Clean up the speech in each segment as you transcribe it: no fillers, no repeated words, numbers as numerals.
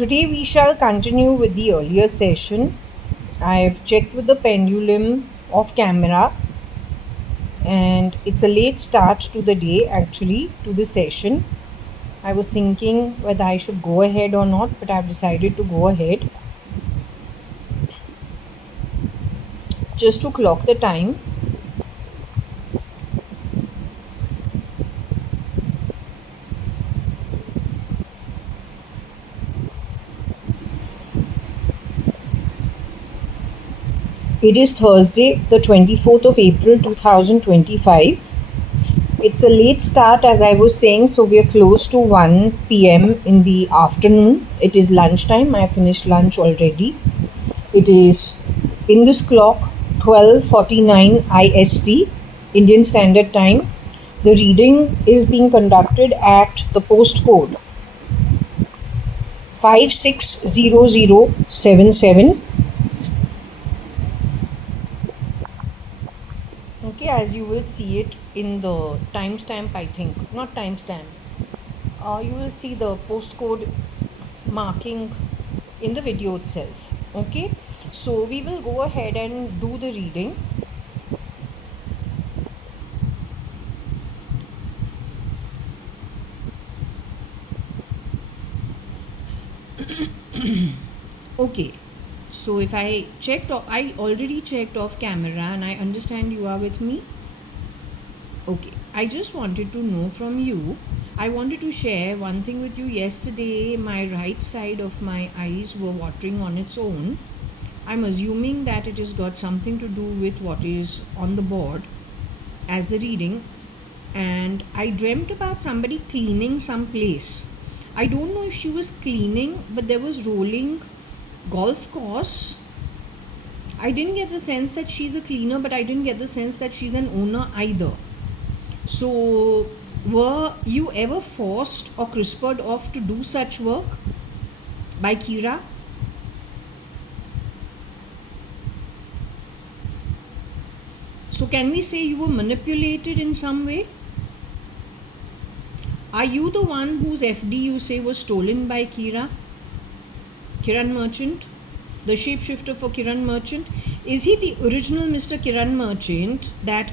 Today we shall continue with the earlier session. I have checked with the pendulum of camera, and it's a late start to the day, actually, to the session. I was thinking whether I should go ahead or not, but I've decided to go ahead just to clock the time. It is Thursday, the 24th of April 2025. It's a late start, as I was saying, so we are close to 1 p.m. in the afternoon. It is lunchtime. I finished lunch already. It is in this clock 12:49 IST, Indian Standard Time. The reading is being conducted at the postcode 560077. Okay, as you will see it in the timestamp, I think, not timestamp. You will see the postcode marking in the video itself. Okay, so we will go ahead and do the reading. Okay, so if I already checked off camera and I understand you are with me. Okay, I just wanted to know from you. I wanted to share one thing with you. Yesterday, my right side of my eyes were watering on its own. I'm assuming that it has got something to do with what is on the board as the reading. And I dreamt about somebody cleaning some place. I don't know if she was cleaning, but there was rolling golf course. I didn't get the sense that she's a cleaner, but I didn't get the sense that she's an owner either. So, were you ever forced or crispered off to do such work by Kira? So, can we say you were manipulated in some way? Are you the one whose FD you say was stolen by Kira? Kiran Merchant? The shapeshifter for Kiran Merchant? Is he the original Mr. Kiran Merchant that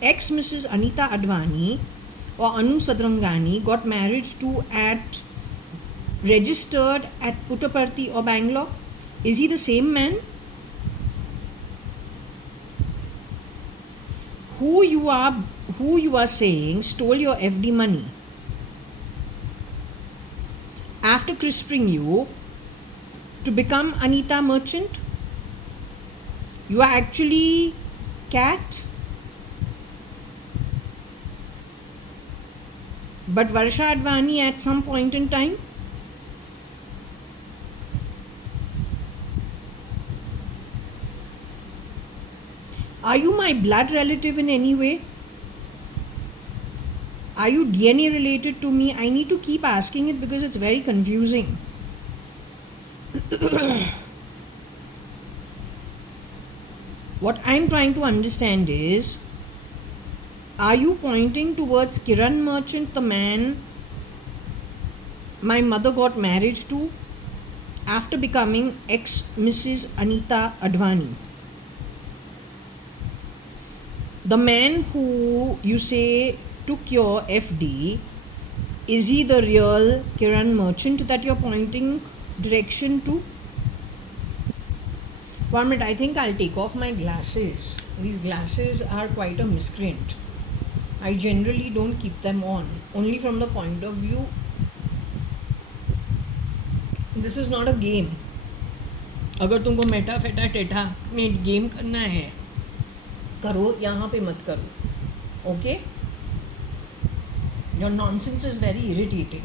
ex-Mrs. Anita Advani or Anu Sadrangani got married to registered at Puttaparthi or Bangalore? Is he the same man? Who you are saying stole your FD money after crisping you to become Anita Merchant? You are actually Cat, but Varsha Advani at some point in time. Are you my blood relative in any way? Are you DNA related to me? I need to keep asking it because it's very confusing. What I'm trying to understand is, are you pointing towards Kiran Merchant, the man my mother got married to after becoming ex-Mrs. Anita Advani? The man who you say took your FD, is he the real Kiran Merchant that you're pointing direction to? 1 minute, I think I'll take off my glasses. These glasses are quite a miscreant. I generally don't keep them on, only from the point of view. This is not a game. अगर तुमको Meta फेटा टेटा में game करना है करो, यहाँ पे मत करो. Okay? Your nonsense is very irritating.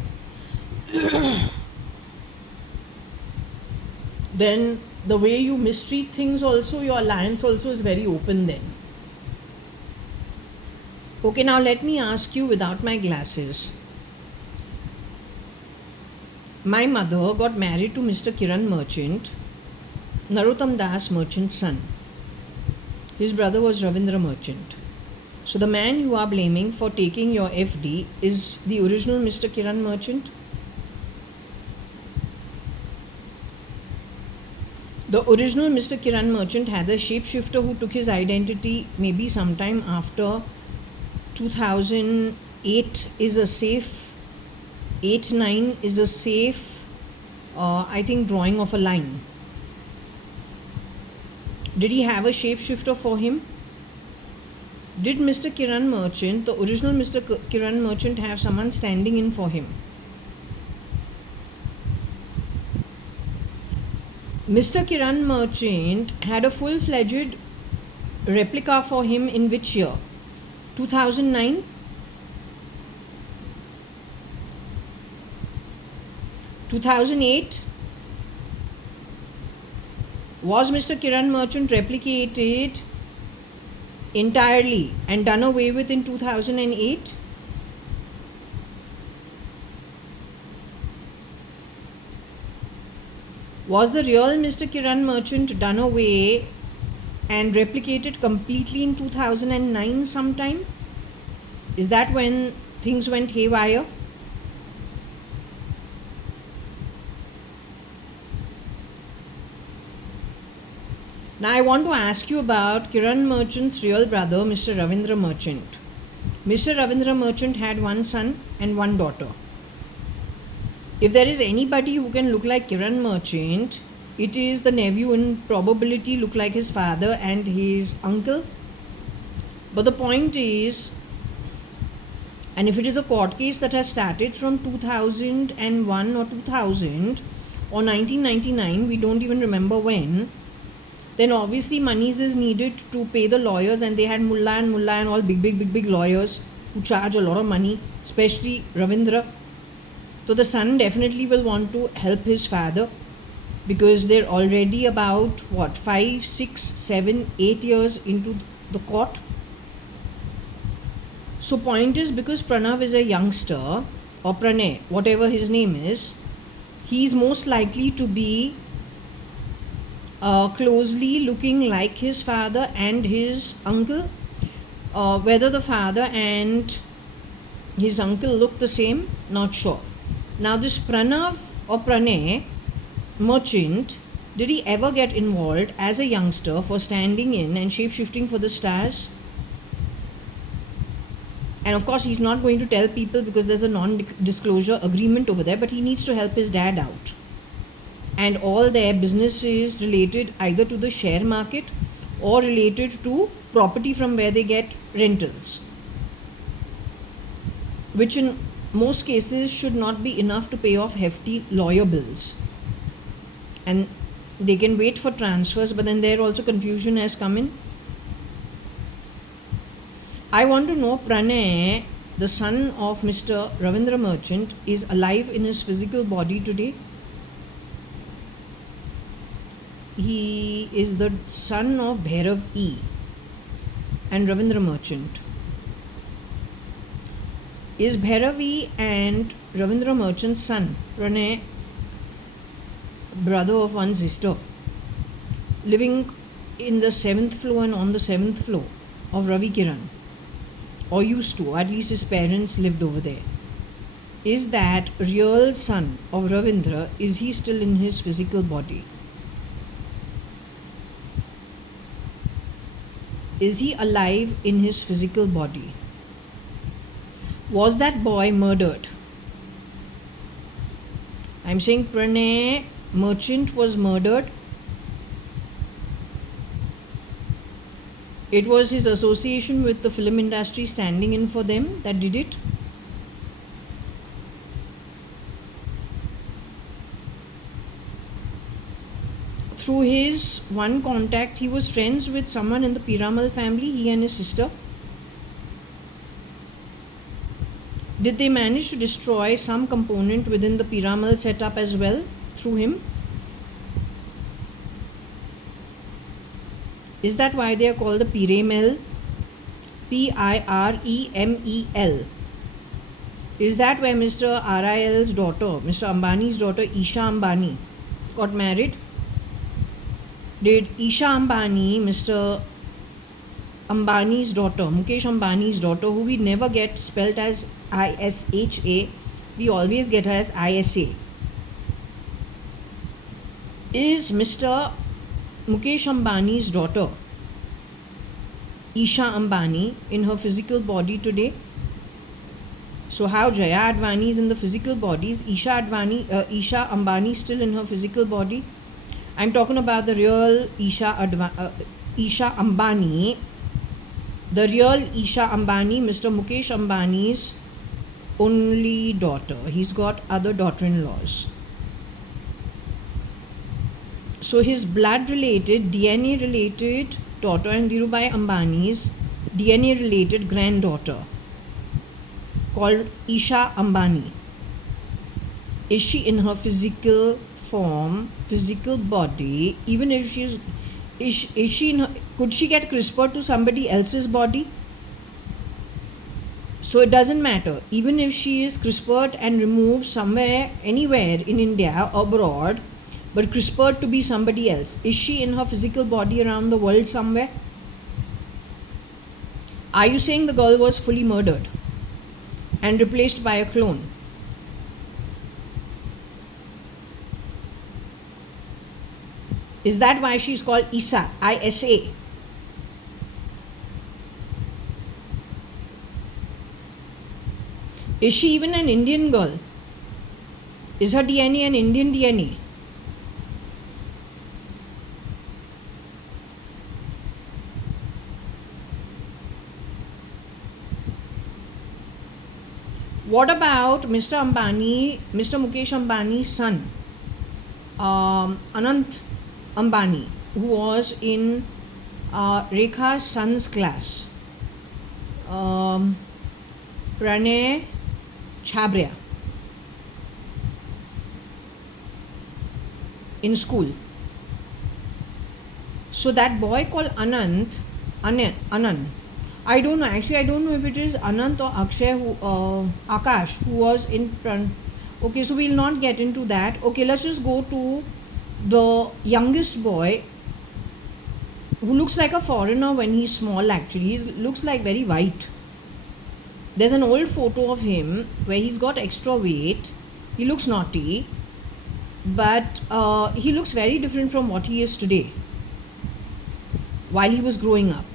Then the way you mistreat things also, your alliance also is very open then. Okay, now let me ask you without my glasses. My mother got married to Mr. Kiran Merchant, Narottam Das Merchant's son. His brother was Ravindra Merchant. So the man you are blaming for taking your FD is the original Mr. Kiran Merchant? The original Mr. Kiran Merchant had a shapeshifter who took his identity maybe sometime after 2008 is a safe, 8-9 is a safe, I think, drawing of a line. Did he have a shapeshifter for him? Did Mr. Kiran Merchant, the original Mr. Kiran Merchant, have someone standing in for him? Mr. Kiran Merchant had a full-fledged replica for him in which year? 2009? 2008? Was Mr. Kiran Merchant replicated entirely and done away with in 2008? Was the real Mr. Kiran Merchant done away and replicated completely in 2009 sometime? Is that when things went haywire? Now I want to ask you about Kiran Merchant's real brother, Mr. Ravindra Merchant. Mr. Ravindra Merchant had one son and one daughter. If there is anybody who can look like Kiran Merchant, it is the nephew, in probability look like his father and his uncle. But the point is, and if it is a court case that has started from 2001 or 2000 or 1999, we don't even remember when, then obviously monies is needed to pay the lawyers, and they had mullah and all big lawyers who charge a lot of money, especially Ravindra. So the son definitely will want to help his father, because they're already about 5, 6, 7, 8 years into the court. So point is, because Pranav is a youngster, or Pranay, whatever his name is, he's most likely to be closely looking like his father and his uncle. Whether the father and his uncle look the same, not sure. Now this Pranav or Pranay Merchant, did he ever get involved as a youngster for standing in and shape-shifting for the stars? And of course he's not going to tell people because there's a non-disclosure agreement over there, but he needs to help his dad out. And all their business is related either to the share market or related to property from where they get rentals, which in most cases should not be enough to pay off hefty lawyer bills. And they can wait for transfers, but then there also confusion has come in. I want to know, Pranay, the son of Mr. Ravindra Merchant, is alive in his physical body today? He is the son of Bhairav E and Ravindra Merchant. Is Bhairav E and Ravindra Merchant's son, Pranay, brother of one sister, living in the 7th floor and on the 7th floor of Ravi Kiran, or used to, at least his parents lived over there? Is that real son of Ravindra, is he still in his physical body? Is he alive in his physical body? Was that boy murdered? I'm saying Pranay Merchant was murdered. It was his association with the film industry standing in for them that did it. Through his one contact, he was friends with someone in the Piramal family, he and his sister. Did they manage to destroy some component within the Piramal setup as well through him? Is that why they are called the Piremel? Piremel. Is that where Mr. RIL's daughter, Mr. Ambani's daughter, Isha Ambani, got married? Did Isha Ambani, Mr. Ambani's daughter, Mukesh Ambani's daughter, who we never get spelt as ISHA, we always get her as ISA, is Mr. Mukesh Ambani's daughter, Isha Ambani, in her physical body today? So how Jaya.ADVANI is in the physical body, is Isha Ambani still in her physical body? I'm talking about the real Isha Ambani, the real Isha Ambani, Mr. Mukesh Ambani's only daughter. He's got other daughter-in-laws. So his blood related, DNA related daughter and Dhirubhai Ambani's DNA related granddaughter, called Isha Ambani. Is she in her physical form, physical body? Even if she is she in her, could she get CRISPR to somebody else's body? So it doesn't matter. Even if she is CRISPRed and removed somewhere, anywhere in India, abroad, but CRISPRed to be somebody else, is she in her physical body around the world somewhere? Are you saying the girl was fully murdered and replaced by a clone? Is that why she's called Isa, I-S-A? Is she even an Indian girl? Is her DNA an Indian DNA? What about Mr. Ambani, Mr. Mukesh Ambani's son, Anant Ambani, who was in Rekha's son's class, Pranay Chhabria, in school? So that boy called Anant, I don't know. Actually, I don't know if it is Anant or Akshay, Akash, who was in. Okay, so we'll not get into that. Okay, let's just go to the youngest boy, who looks like a foreigner when he's small. Actually, he looks like very white. There's an old photo of him where he's got extra weight. He looks naughty, but he looks very different from what he is today while he was growing up.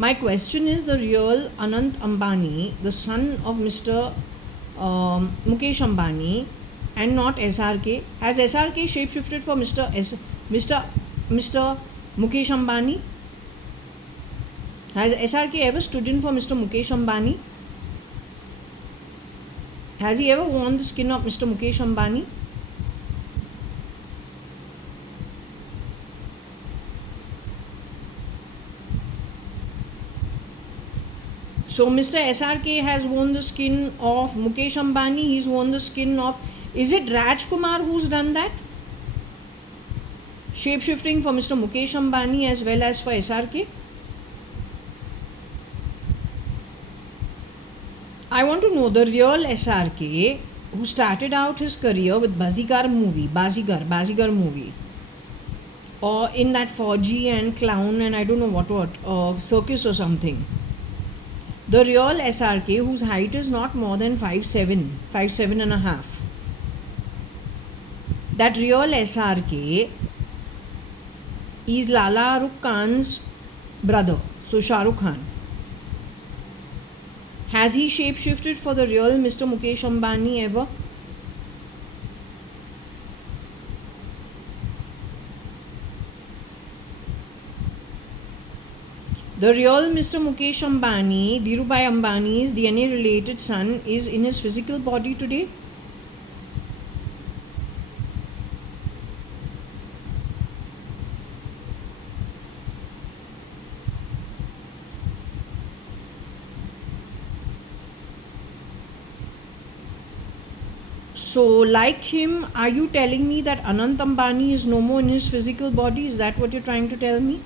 My question is, the real Anant Ambani, the son of Mr. Mukesh Ambani, and not SRK. Has SRK shapeshifted for Mr. Mukesh Ambani? Has SRK ever stood in for Mr. Mukesh Ambani? Has he ever worn the skin of Mr. Mukesh Ambani? So Mr. SRK has worn the skin of Mukesh Ambani. He's worn the skin of, is it Rajkumar who's done that? Shape-shifting for Mr. Mukesh Ambani as well as for SRK. I want to know the real SRK, who started out his career with Bazigar movie, or in that Fauji and clown and I don't know what circus or something. The real SRK, whose height is not more than 5'7" and a half. That real SRK is Lala Rukh Khan's brother, so Shah Rukh Khan. Has he shape-shifted for the real Mr. Mukesh Ambani ever? The real Mr. Mukesh Ambani, Dhirubhai Ambani's DNA related son, is in his physical body today? So, like him, are you telling me that Anant Ambani is no more in his physical body? Is that what you're trying to tell me?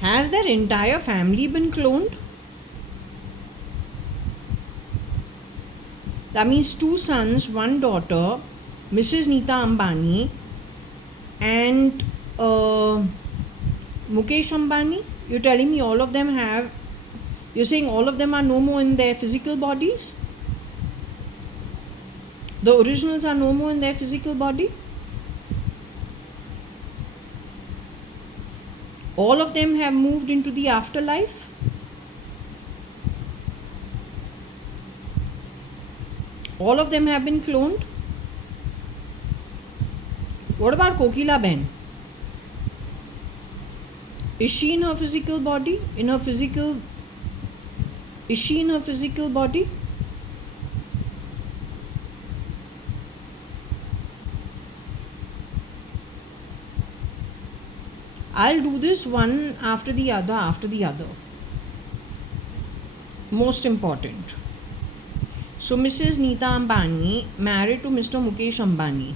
Has their entire family been cloned? That means 2 sons, 1 daughter, Mrs. Neeta Ambani and Mukesh Ambani. You're telling me all of them have, you're saying all of them are no more in their physical bodies? The originals are no more in their physical body? All of them have moved into the afterlife? All of them have been cloned? What about Kokila Ben? Is she in her physical body? Is she in her physical body? I'll do this one after the other. Most important. So Mrs. Neeta Ambani married to Mr. Mukesh Ambani.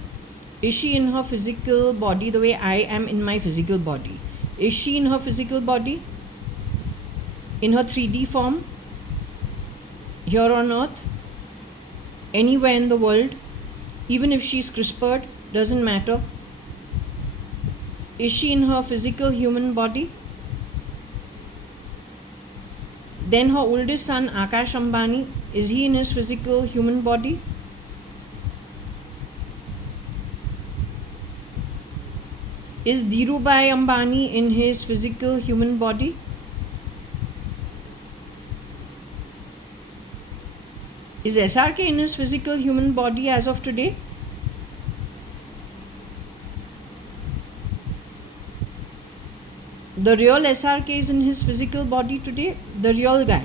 Is she in her physical body the way I am in my physical body? Is she in her physical body? In her 3D form? Here on earth? Anywhere in the world? Even if she's CRISPR'd, doesn't matter. Is she in her physical human body? Then her oldest son Akash Ambani, is he in his physical human body? Is Dhirubhai Ambani in his physical human body? Is SRK in his physical human body as of today? The real SRK is in his physical body today? The real guy.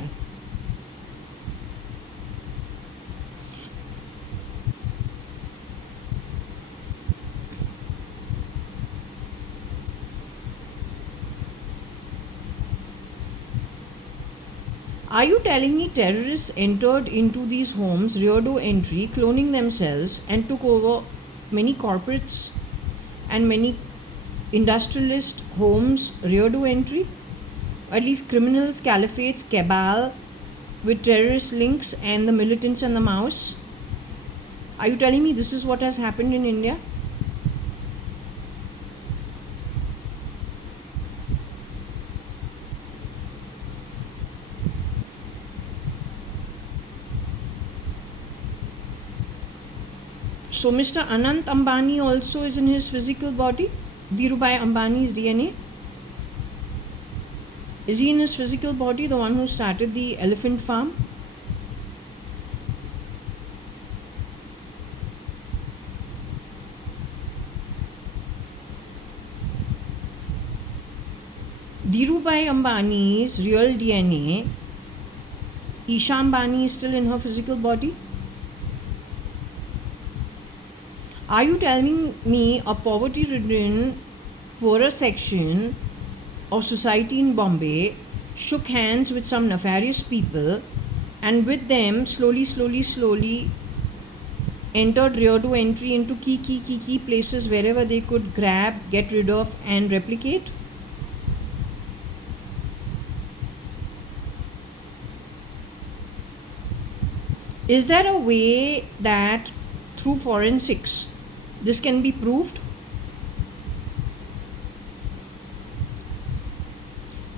Are you telling me terrorists entered into these homes, rear door entry, cloning themselves, and took over many corporates and many industrialist homes, rear door entry? Or at least criminals, caliphates, cabal with terrorist links, and the militants and the Maoists? Are you telling me this is what has happened in India? So Mr. Anant Ambani also is in his physical body? Dhirubhai Ambani's DNA? Is he in his physical body, the one who started the elephant farm? Dhirubhai Ambani's real DNA, Isha Ambani is still in her physical body? Are you telling me a poverty-ridden, poorer section of society in Bombay shook hands with some nefarious people and with them slowly entered rear door entry into key places wherever they could grab, get rid of and replicate? Is there a way that through forensics this can be proved?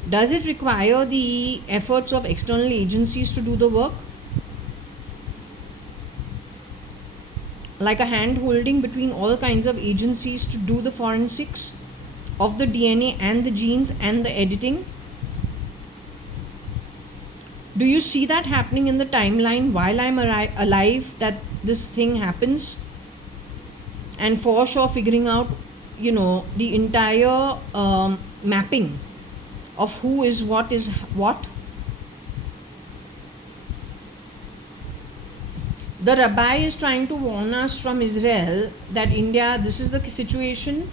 Does it require the efforts of external agencies to do the work? Like a hand holding between all kinds of agencies to do the forensics of the DNA and the genes and the editing? Do you see that happening in the timeline while I'm alive, that this thing happens? And for sure figuring out, the entire mapping of who is what. The rabbi is trying to warn us from Israel that India, this is the situation.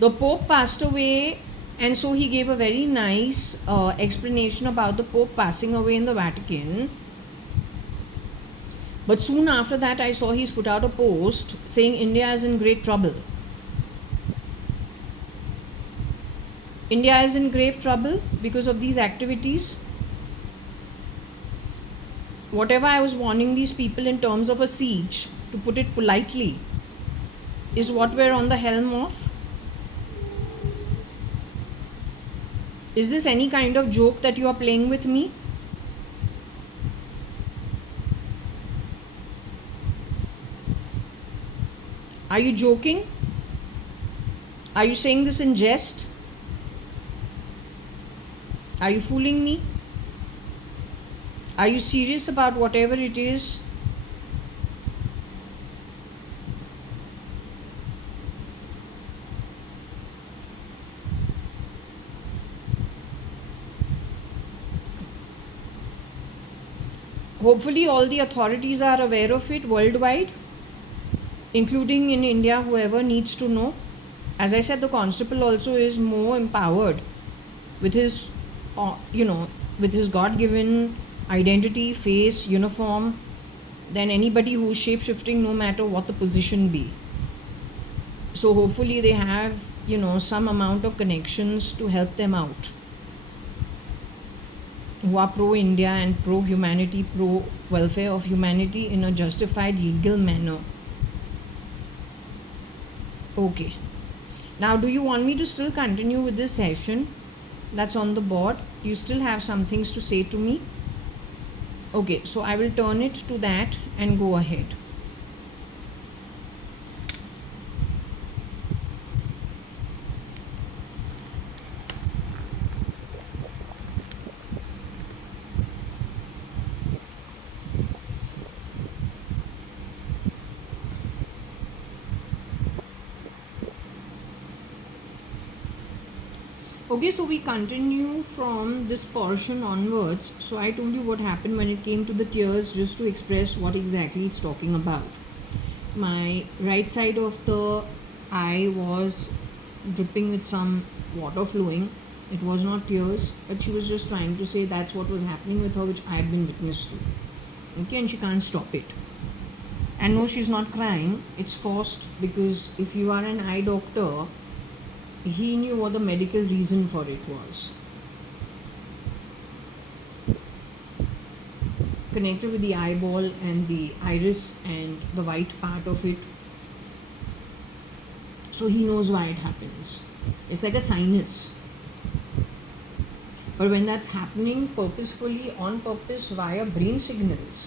The Pope passed away, and so he gave a very nice explanation about the Pope passing away in the Vatican. But soon after that, I saw he's put out a post saying India is in great trouble. India is in grave trouble because of these activities. Whatever I was warning these people in terms of a siege, to put it politely, is what we're on the helm of. Is this any kind of joke that you are playing with me? Are you joking? Are you saying this in jest? Are you fooling me? Are you serious about whatever it is? Hopefully all the authorities are aware of it worldwide, including in India, whoever needs to know. As I said, the constable also is more empowered with his, with his God-given identity, face, uniform, than anybody who is shape-shifting, no matter what the position be. So hopefully they have, some amount of connections to help them out, who are pro-India and pro-humanity, pro-welfare of humanity in a justified legal manner. Okay. Now, do you want me to still continue with this session that's on the board? You still have some things to say to me? Okay, so I will turn it to that and go ahead. Okay, so we continue from this portion onwards. So I told you what happened when it came to the tears, just to express what exactly it's talking about. My right side of the eye was dripping with some water flowing. It was not tears, but she was just trying to say that's what was happening with her, which I have been witness to. Okay, and she can't stop it. And no, she's not crying. It's forced, because if you are an eye doctor, he knew what the medical reason for it was. Connected with the eyeball and the iris and the white part of it. So he knows why it happens. It's like a sinus. But when that's happening purposefully, on purpose, via brain signals,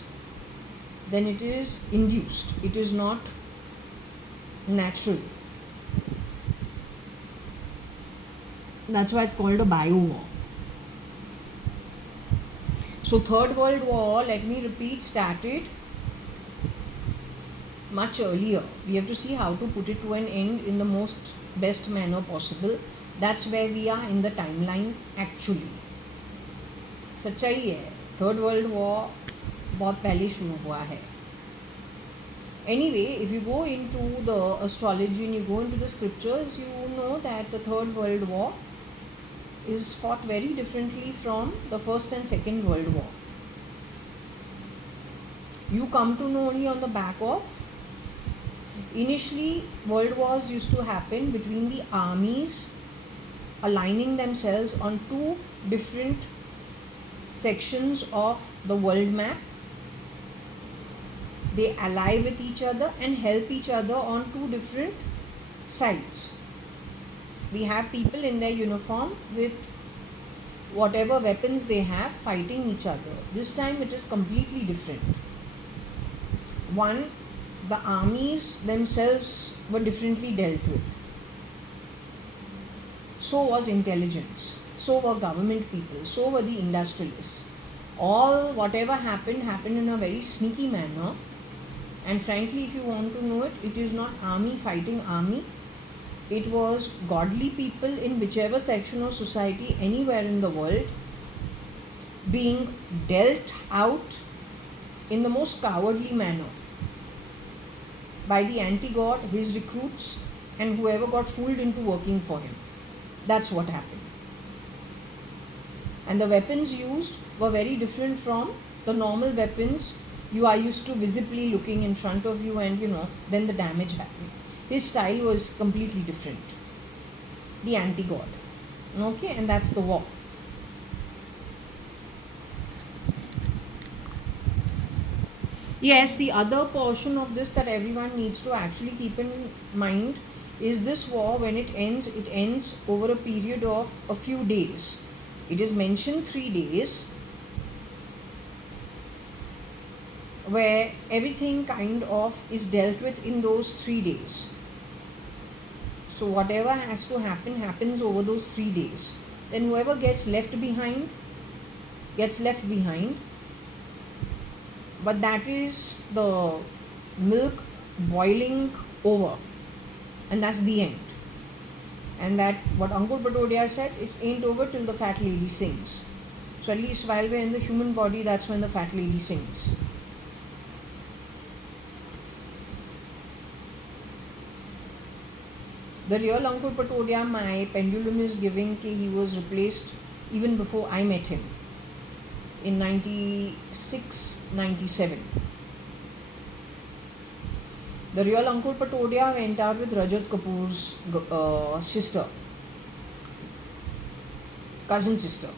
then it is induced. It is not natural. That's why it's called a bio-war. So Third World War, let me repeat, started much earlier. We have to see how to put it to an end in the most best manner possible. That's where we are in the timeline actually. सच्चाई है, Third World War बहुत पहले शुरू हुआ है. Anyway, if you go into the astrology and you go into the scriptures, you know that the Third World War is fought very differently from the First and Second World War. You come to know only on the back of, initially world wars used to happen between the armies aligning themselves on two different sections of the world map. They ally with each other and help each other on two different sides. We have people in their uniform with whatever weapons they have fighting each other. This time it is completely different. One, the armies themselves were differently dealt with. So was intelligence. So were government people. So were the industrialists. All whatever happened in a very sneaky manner. And frankly, if you want to know it, it is not army fighting army. It was godly people in whichever section of society anywhere in the world being dealt out in the most cowardly manner by the anti-god, his recruits, and whoever got fooled into working for him. That's what happened. And the weapons used were very different from the normal weapons you are used to visibly looking in front of you, and then the damage happened. His style was completely different. The anti-god. Okay, and that's the war. Yes, the other portion of this that everyone needs to actually keep in mind is this war, when it ends over a period of a few days. It is mentioned 3 days where everything kind of is dealt with in those 3 days. So whatever has to happen happens over those 3 days. Then whoever gets left behind gets left behind. But that is the milk boiling over, and that's the end. And that what Ankur Patodia said, it ain't over till the fat lady sings. So at least while we're in the human body, that's when the fat lady sings. The real Ankur Patodia, my pendulum is giving कि he was replaced even before I met him in 96, 97. The real Ankur Patodia went out with Rajat Kapoor's sister, cousin sister.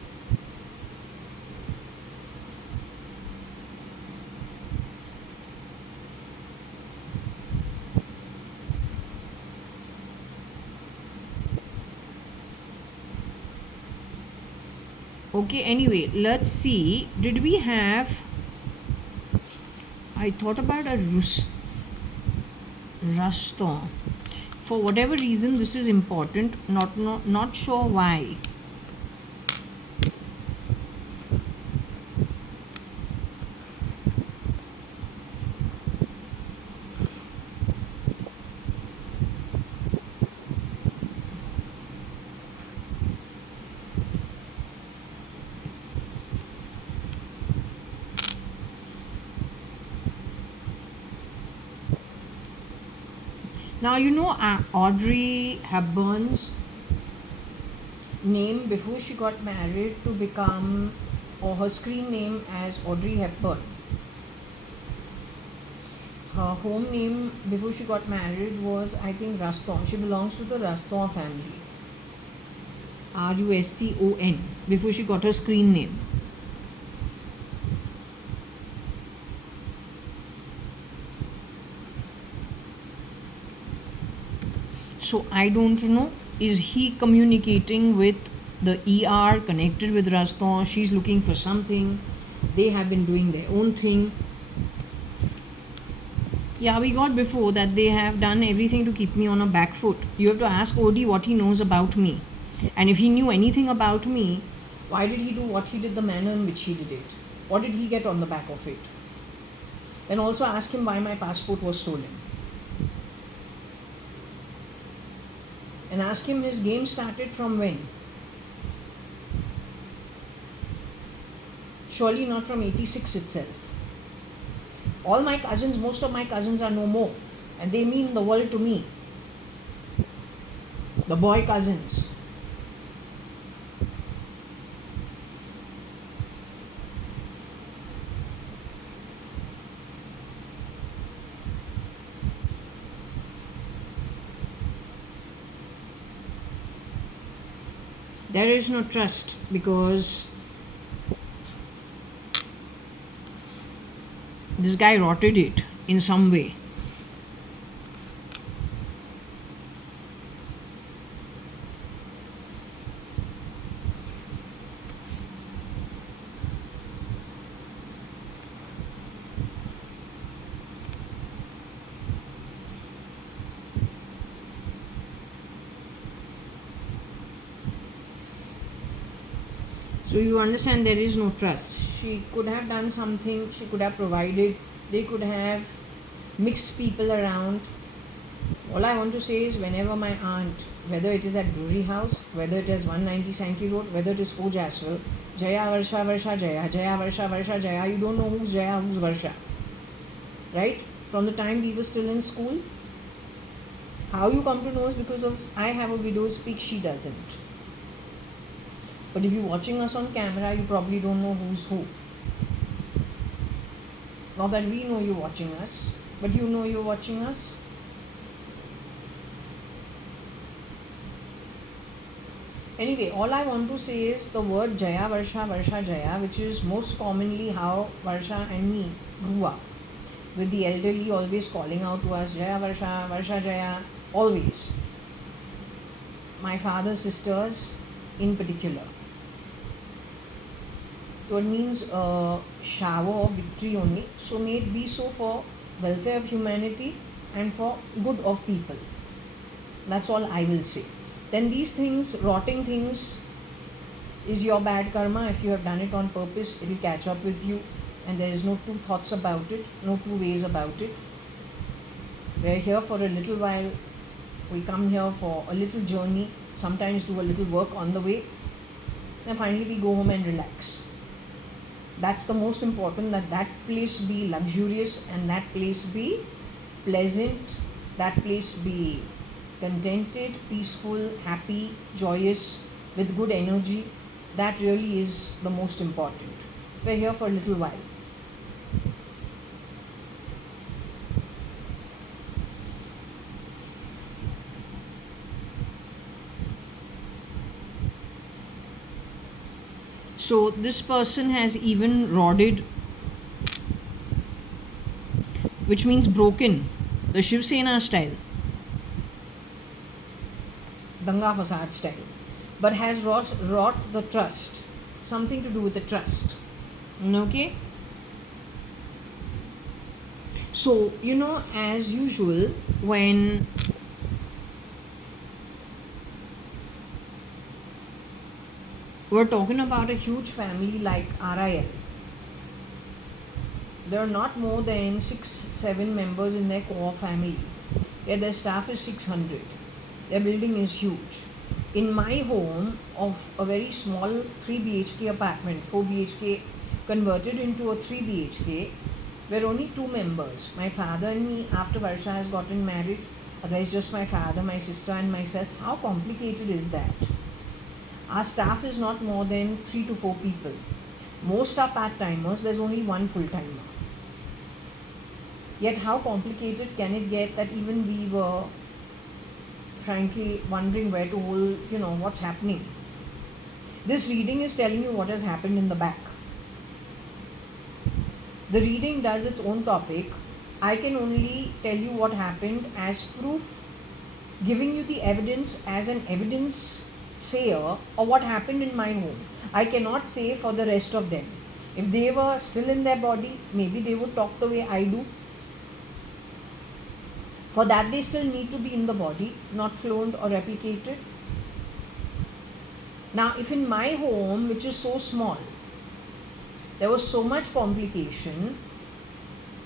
Okay, anyway, let's see. Did we have... I thought about a Raston. For whatever reason, this is important. Not sure why. Now, you know Audrey Hepburn's name before she got married to become, or her screen name as Audrey Hepburn. Her home name before she got married was, I think, Raston. She belongs to the Raston family. Ruston, before she got her screen name. So I don't know, is he communicating with the ER, connected with Raston? She's looking for something. They have been doing their own thing. Yeah, we got before that they have done everything to keep me on a back foot. You have to ask Odie what he knows about me. And if he knew anything about me, why did he do what he did, the manner in which he did it? What did he get on the back of it? Then also ask him why my passport was stolen. And ask him his game started from when. Surely not from 86 itself. All my cousins, most of my cousins are no more. And they mean the world to me. The boy cousins. There is no trust because this guy rotted it in some way. So you understand there is no trust. She could have done something, she could have provided, they could have mixed people around. All I want to say is whenever my aunt, whether it is at Brewery House, whether it is 190 Sankey Road, whether it is 4 Jaswell, Jaya, Varsha, Varsha, Jaya, Jaya, Varsha, Varsha, Jaya, you don't know who's Jaya, who's Varsha. Right? From the time we were still in school. How you come to know is because of, I have a video speak, she doesn't. But if you're watching us on camera, you probably don't know who's who. Not that we know you're watching us, but you know you're watching us. Anyway, all I want to say is the word Jaya, Varsha, Varsha, Jaya, which is most commonly how Varsha and me grew up. With the elderly always calling out to us, Jaya, Varsha, Varsha, Jaya, always. My father's sisters in particular. So it means a shower of victory only. So may it be so for welfare of humanity and for good of people. That's all I will say. Then these things, rotting things, is your bad karma. If you have done it on purpose, it will catch up with you, and there is no two thoughts about it, no two ways about it. We're here for a little while. We come here for a little journey, sometimes do a little work on the way, and finally we go home and relax. That's the most important, that that place be luxurious and that place be pleasant, that place be contented, peaceful, happy, joyous, with good energy. That really is the most important. We're here for a little while. So this person has even rodded, which means broken, the Shiv Sena style, Danga Fasad style, but has wrought the trust, something to do with the trust. Okay? So, as usual, when we're talking about a huge family like RIL, there are not more than 6-7 members in their core family. Yeah, their staff is 600. Their building is huge. In my home of a very small 3 BHK apartment, 4 BHK converted into a 3 BHK, we're only 2 members. My father and me, after Varsha has gotten married. Otherwise just my father, my sister and myself. How complicated is that? Our staff is not more than 3 to 4 people. Most are part-timers, there's only one full-timer. Yet how complicated can it get that even we were frankly wondering where to hold, what's happening. This reading is telling you what has happened in the back. The reading does its own topic. I can only tell you what happened as proof, giving you the evidence as an evidence sayer or what happened in my home. I cannot say for the rest of them. If they were still in their body, maybe they would talk the way I do. For that they still need to be in the body, not cloned or replicated. Now if in my home, which is so small, there was so much complication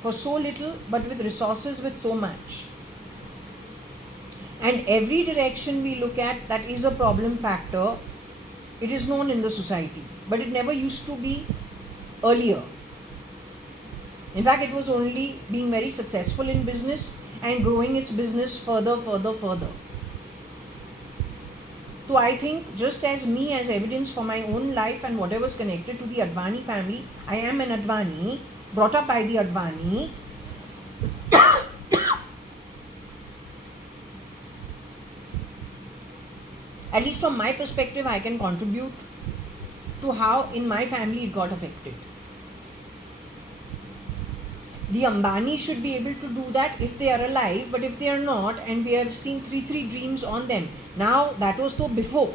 for so little, but with resources with so much. And every direction we look at that is a problem factor, it is known in the society. But it never used to be earlier. In fact, it was only being very successful in business and growing its business further. So I think just as me as evidence for my own life and whatever is connected to the Advani family, I am an Advani, brought up by the Advani. At least from my perspective, I can contribute to how in my family it got affected. The Ambani should be able to do that if they are alive, but if they are not, and we have seen 3 dreams on them. Now, that was so before.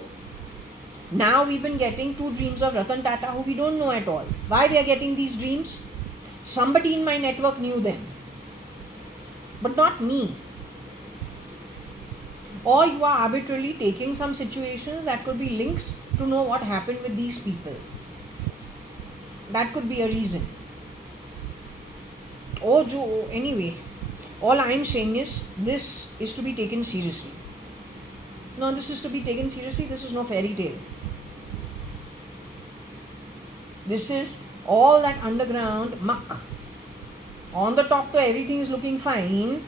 Now we've been getting 2 dreams of Ratan Tata who we don't know at all. Why we are getting these dreams? Somebody in my network knew them, but not me. Or you are arbitrarily taking some situations that could be links to know what happened with these people. That could be a reason. Anyway, all I am saying is this is to be taken seriously. No, this is to be taken seriously. This is no fairy tale. This is all that underground muck. On the top, though, everything is looking fine,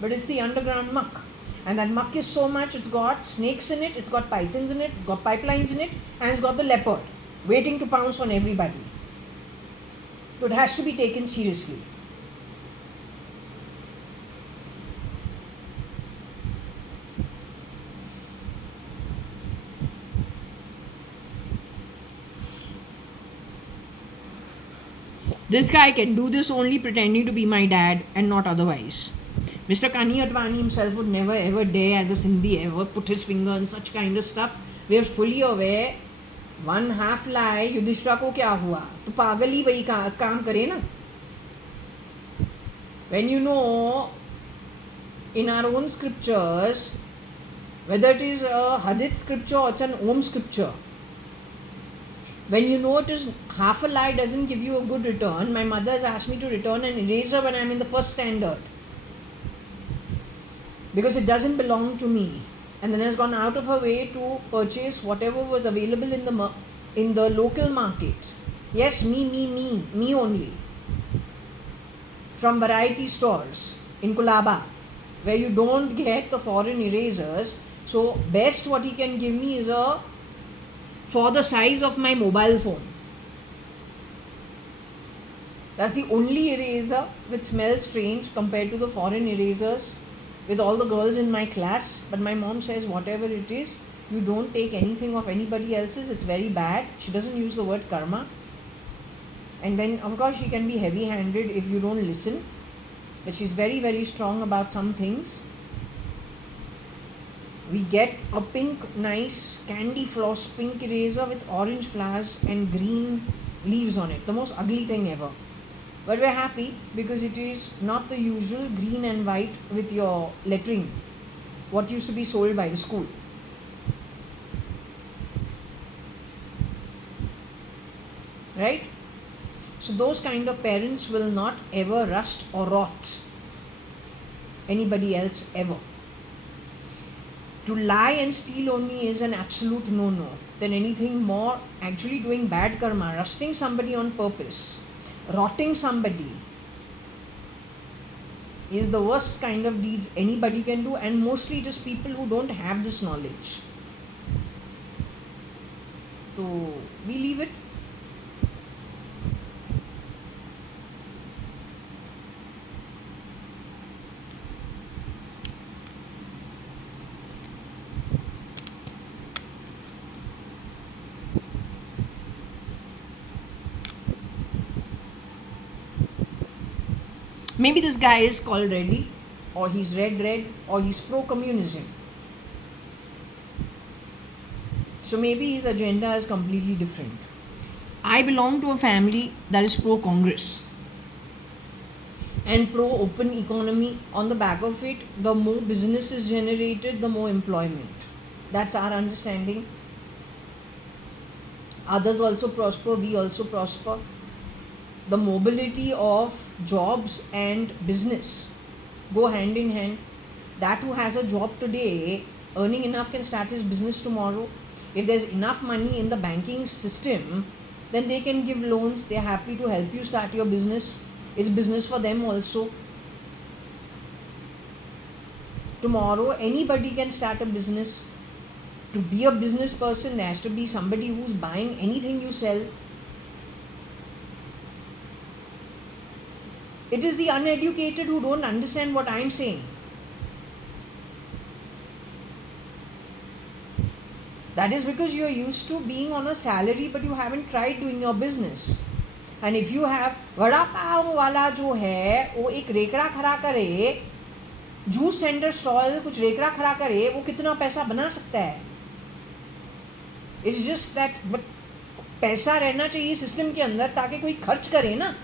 but it's the underground muck. And that muck is so much, it's got snakes in it, it's got pythons in it, it's got pipelines in it, and it's got the leopard waiting to pounce on everybody. So it has to be taken seriously. This guy can do this only pretending to be my dad and not otherwise. Mr. Kani Advani himself would never ever dare as a Sindhi ever put his finger on such kind of stuff. We are fully aware one half lie Yudhishthira को क्या हुआ, तो पागल ही वही काम करे ना. When you know in our own scriptures, whether it is a hadith scripture or it's an Om scripture, when you know it is half a lie doesn't give you a good return. My mother has asked me to return an eraser when I am in the first standard because it doesn't belong to me, and then has gone out of her way to purchase whatever was available in the local market. Yes, me only, from variety stores in Kulaba, where you don't get the foreign erasers. So best what he can give me is for the size of my mobile phone. That's the only eraser which smells strange compared to the foreign erasers with all the girls in my class. But my mom says whatever it is, you don't take anything of anybody else's, it's very bad. She doesn't use the word karma. And then of course she can be heavy handed if you don't listen, but she's very, very strong about some things. We get a pink, nice candy floss pink eraser with orange flowers and green leaves on it. The most ugly thing ever. But we're happy because it is not the usual green and white with your lettering, what used to be sold by the school. Right? So those kind of parents will not ever rust or rot anybody else ever. To lie and steal only is an absolute no-no. Than anything more, actually doing bad karma, rusting somebody on purpose, rotting somebody, is the worst kind of deeds anybody can do, and mostly just people who don't have this knowledge. So we leave it. Maybe this guy is called Reddy, or he's red, or he's pro-communism. So maybe his agenda is completely different. I belong to a family that is pro-Congress and pro-open economy. On the back of it, the more business is generated, the more employment. That's our understanding. Others also prosper, we also prosper. The mobility of jobs and business go hand in hand. That who has a job today, earning enough, can start his business tomorrow. If there's enough money in the banking system, then they can give loans. They're happy to help you start your business. It's business for them also. Tomorrow, anybody can start a business. To be a business person, there has to be somebody who's buying anything you sell. It is the uneducated who don't understand what I'm saying. That is because you're used to being on a salary, but you haven't tried doing your business. And if you have vada pav wala जो है वो एक रेकड़ा खड़ा करे, juice centre stall कुछ रेकड़ा खड़ा करे, वो कितना पैसा बना सकता है? It's just that, but पैसा रहना चाहिए सिस्टम के अंदर ताकि कोई खर्च करे ना.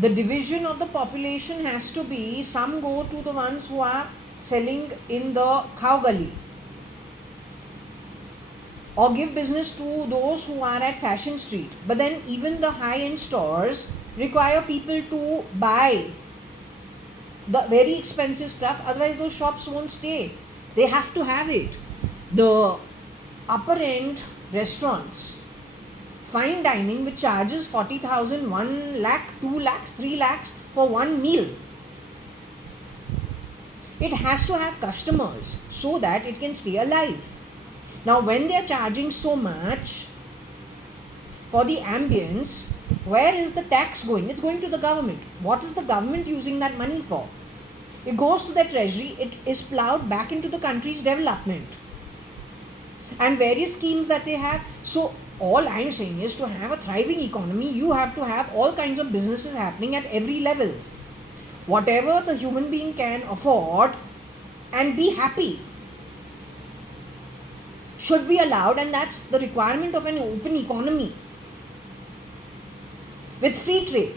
The division of the population has to be, some go to the ones who are selling in the cow gully, or give business to those who are at Fashion Street. But then even the high-end stores require people to buy the very expensive stuff, otherwise those shops won't stay. They have to have it. The upper-end restaurants, fine dining, which charges 40,000, 1 lakh, 2 lakhs, 3 lakhs for one meal. It has to have customers so that it can stay alive. Now, when they are charging so much for the ambience, where is the tax going? It's going to the government. What is the government using that money for? It goes to the treasury. It is ploughed back into the country's development and various schemes that they have. So all I'm saying is, to have a thriving economy, you have to have all kinds of businesses happening at every level. Whatever the human being can afford, and be happy should be allowed, and that's the requirement of an open economy with free trade.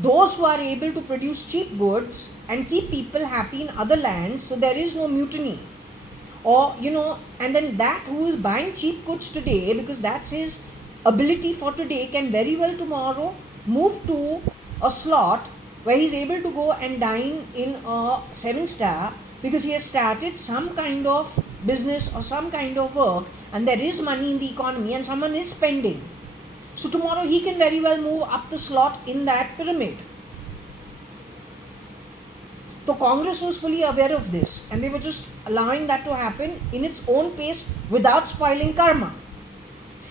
Those who are able to produce cheap goods and keep people happy in other lands, so there is no mutiny. Or, and then that who is buying cheap goods today, because that's his ability for today, can very well tomorrow move to a slot where he's able to go and dine in a 7-star because he has started some kind of business or some kind of work, and there is money in the economy and someone is spending. So tomorrow he can very well move up the slot in that pyramid. So Congress was fully aware of this, and they were just allowing that to happen in its own pace without spoiling karma.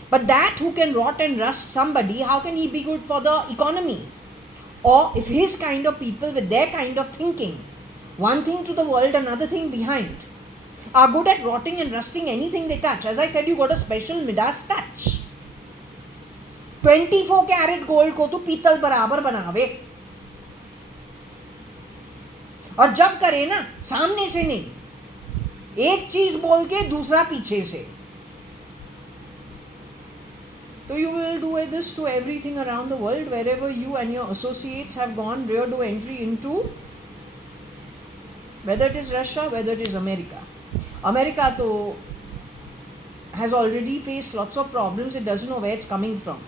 But that who can rot and rust somebody, how can he be good for the economy? Or if his kind of people with their kind of thinking, one thing to the world, another thing behind, are good at rotting and rusting anything they touch. As I said, you got a special Midas touch. 24 carat gold को तो पीतल बराबर बनावे, और जब करे ना सामने से नहीं, एक चीज बोल के दूसरा पीछे से. So you will do this to everything around the world, wherever you and your associates have gone rear to entry into, whether it is Russia, whether it is America. America though has already faced lots of problems. It doesn't know where it's coming from.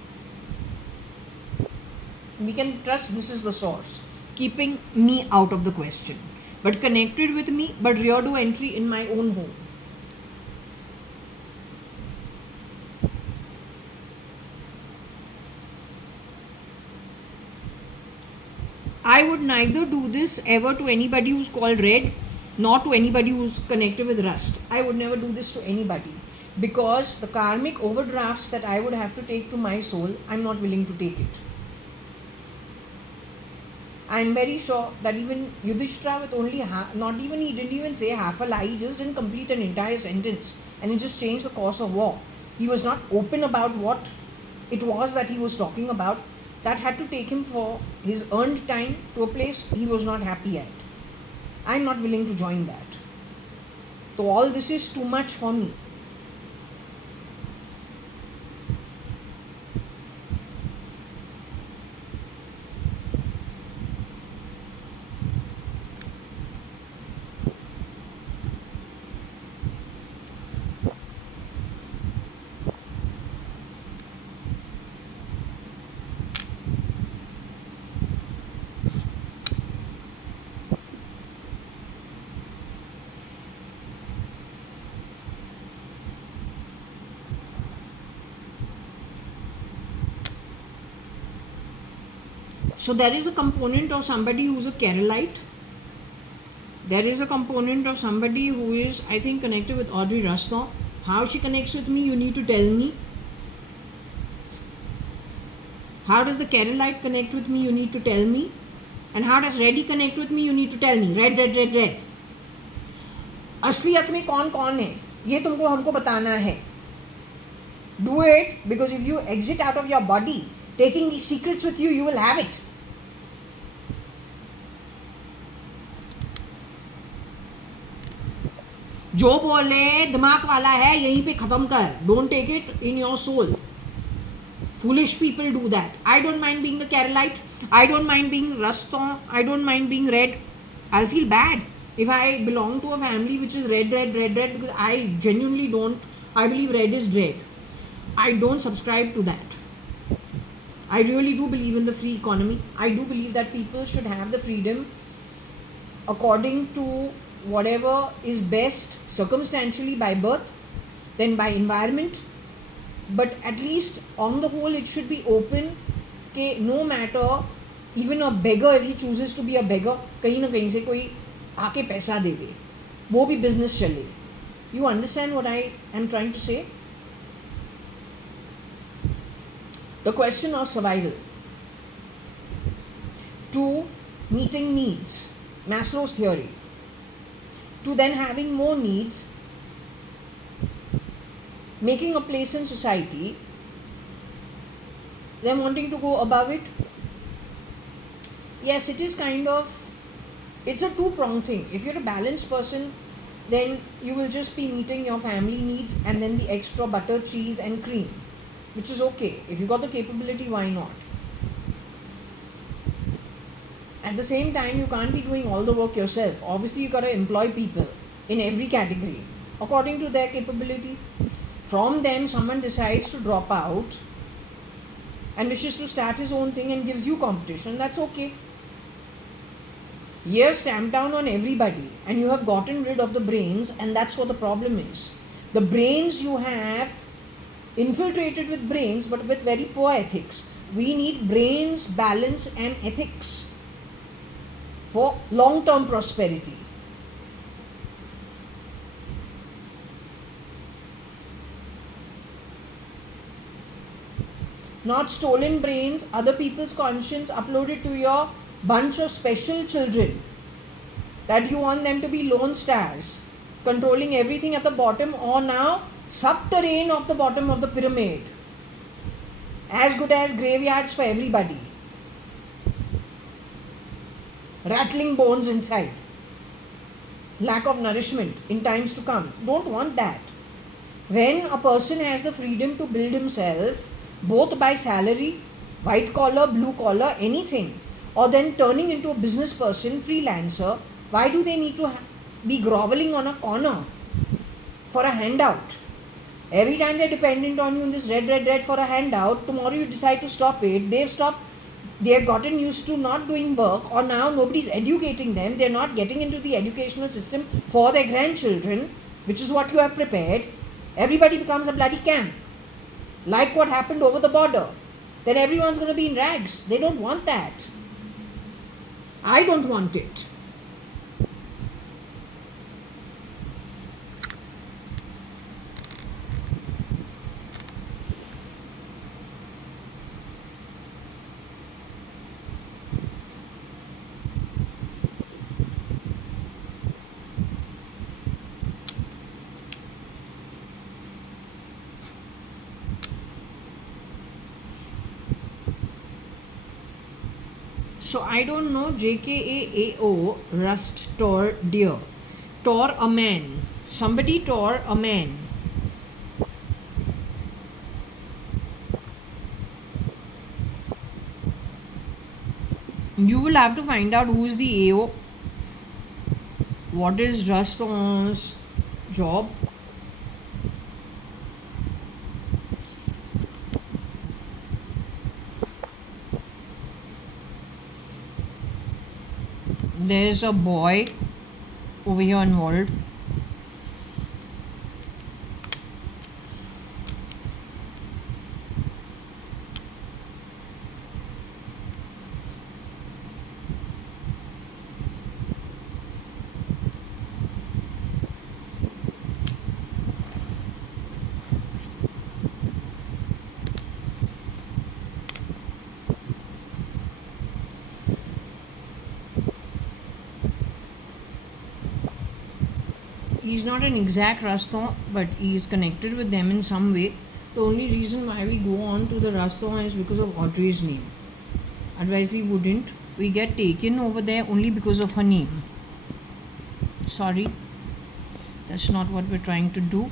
We can trust this is the source, keeping me out of the question, but connected with me, but rear to entry in my own home. I would neither do this ever to anybody who's called red, nor to anybody who's connected with rust. I would never do this to anybody, because the karmic overdrafts that I would have to take to my soul, I'm not willing to take it. I'm very sure that even Yudhishthira, with only he didn't even say half a lie, he just didn't complete an entire sentence, and it just changed the course of war. He was not open about what it was that he was talking about. That had to take him for his earned time to a place he was not happy at. I'm not willing to join that. So all this is too much for me. So there is a component of somebody who's a Keralite. There is a component of somebody who is, I think, connected with Audrey Rustaw. How she connects with me, you need to tell me. How does the Keralite connect with me, you need to tell me. And how does Reddy connect with me, you need to tell me. Red, red, red, red. असलियत में कौन कौन है ये तुमको हमको बताना है. Do it, because if you exit out of your body, taking these secrets with you, you will have it. जो बोले दिमाग वाला है यहीं पे खत्म कर. Don't take it in your soul. Foolish people do that. I don't mind being the Keralite. I don't mind being Rustaw. I don't mind being red. I'll feel bad if I belong to a family which is red, red, red, red, because I genuinely don't. I believe red is red. I don't subscribe to that. I really do believe in the free economy. I do believe that people should have the freedom according to whatever is best circumstantially by birth, then by environment. But at least on the whole, it should be open. Okay, no matter, even a beggar, if he chooses to be a beggar, कहीं ना कहीं से कोई आके पैसा देवे, वो भी business चले. You understand what I am trying to say? The question of survival. 2, meeting needs, Maslow's theory. To then having more needs, making a place in society, then wanting to go above it. Yes, it is kind of It's a two-pronged thing. If you're a balanced person, then you will just be meeting your family needs and then the extra butter, cheese and cream, which is okay. If you got the capability, why not? At the same time, you can't be doing all the work yourself. Obviously, you got to employ people in every category according to their capability. From them, someone decides to drop out and wishes to start his own thing and gives you competition. That's okay. You have stamped down on everybody and you have gotten rid of the brains, and that's what the problem is. The brains you have infiltrated with brains but with very poor ethics. We need brains, balance and ethics for long-term prosperity. Not stolen brains, other people's conscience uploaded to your bunch of special children that you want them to be lone stars, controlling everything at the bottom or now subterranean of the bottom of the pyramid. As good as graveyards for everybody. Rattling bones inside. Lack of nourishment in times to come. Don't want that. When a person has the freedom to build himself, both by salary, white collar, blue collar, anything, or then turning into a business person, freelancer, why do they need to be groveling on a corner for a handout? Every time they're dependent on you in this red for a handout, tomorrow you decide to stop it, they have gotten used to not doing work, or now nobody's educating them, they're not getting into the educational system for their grandchildren, which is what you have prepared. Everybody becomes a bloody camp. Like what happened over the border. Then everyone's going to be in rags. They don't want that. I don't want it. So I don't know, JKAAO, Rust tore deer. Tore a man. Somebody tore a man. You will have to find out who is the AO. What is Rust's job? There's a boy over here involved. He's not an exact Raston, but he is connected with them in some way. The only reason why we go on to the Raston is because of Audrey's name. Otherwise we wouldn't. We get taken over there only because of her name. Sorry. That's not what we're trying to do.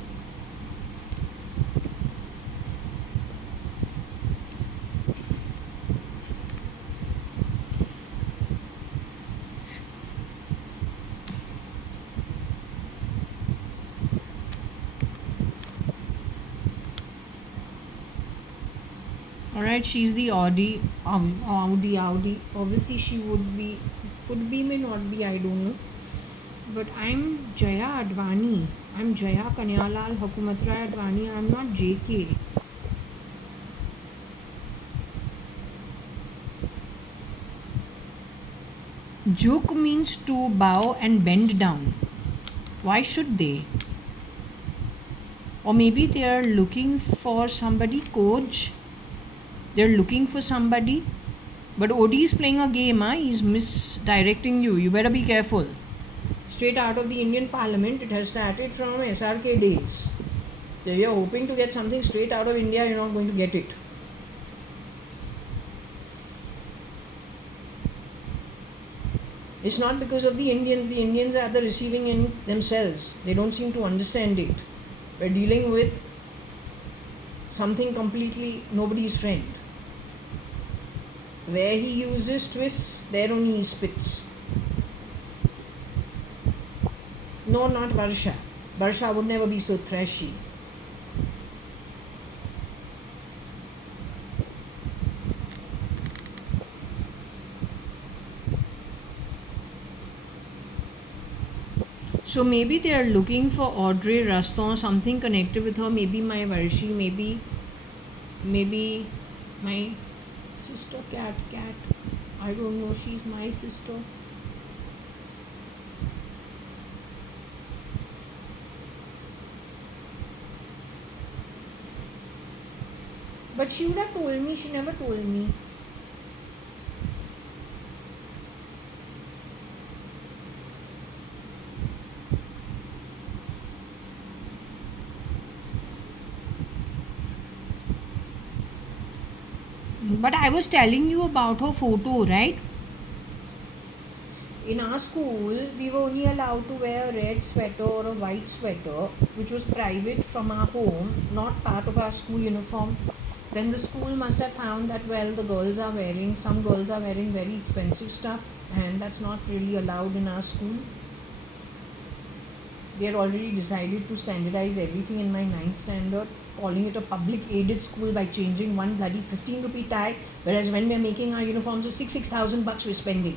Alright, she's the Audi. Obviously, she could be, may not be, I don't know. But I'm JAYA.ADVANI. I'm Jaya Kanyalal Hakumatrai Advani. I'm not JK. Juk means to bow and bend down. Why should they? Or maybe they are looking for somebody, coach. They're looking for somebody. But OD is playing a game, he's misdirecting you. You better be careful. Straight out of the Indian Parliament, it has started from SRK days. So if you're hoping to get something straight out of India, you're not going to get it. It's not because of the Indians. The Indians are at the receiving end themselves. They don't seem to understand it. We're dealing with something completely nobody's friend. Where he uses twists, there only he spits. No, not Varsha. Varsha would never be so thrashy. So maybe they are looking for Audrey Raston, something connected with her. Maybe my Varshi, maybe my sister cat. I don't know, she's my sister. But she would have told me, she never told me. But I was telling you about her photo, right? In our school, we were only allowed to wear a red sweater or a white sweater, which was private from our home, not part of our school uniform. Then the school must have found that, well, some girls are wearing very expensive stuff, and that's not really allowed in our school. They had already decided to standardize everything in my 9th standard, calling it a public aided school by changing one bloody 15 rupee tie, whereas when we're making our uniforms, it's 6,000 bucks we're spending.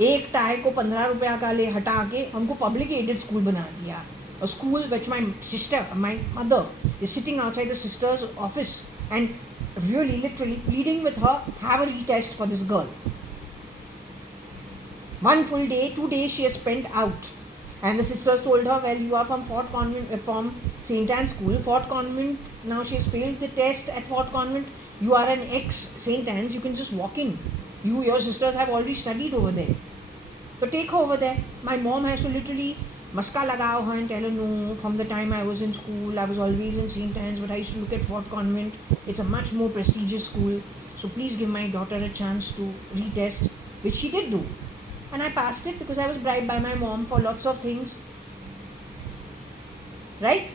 एक tie को 15 रुपया का ले हटा के हमको public aided school बना दिया. A school which my mother is sitting outside the sister's office and really literally pleading with her, have a retest for this girl. One full day, 2 days she has spent out. And the sisters told her, well, you are from Fort Convent, from St. Anne's School, Fort Convent. Now she has failed the test at Fort Convent. You are an ex-St. Anne's, you can just walk in. Your sisters have already studied over there. So take her over there. My mom has to literally maska lagao her and tell her, no, from the time I was in school, I was always in St. Anne's, but I used to look at Fort Convent. It's a much more prestigious school. So please give my daughter a chance to retest, which she did do. And I passed it because I was bribed by my mom for lots of things. Right?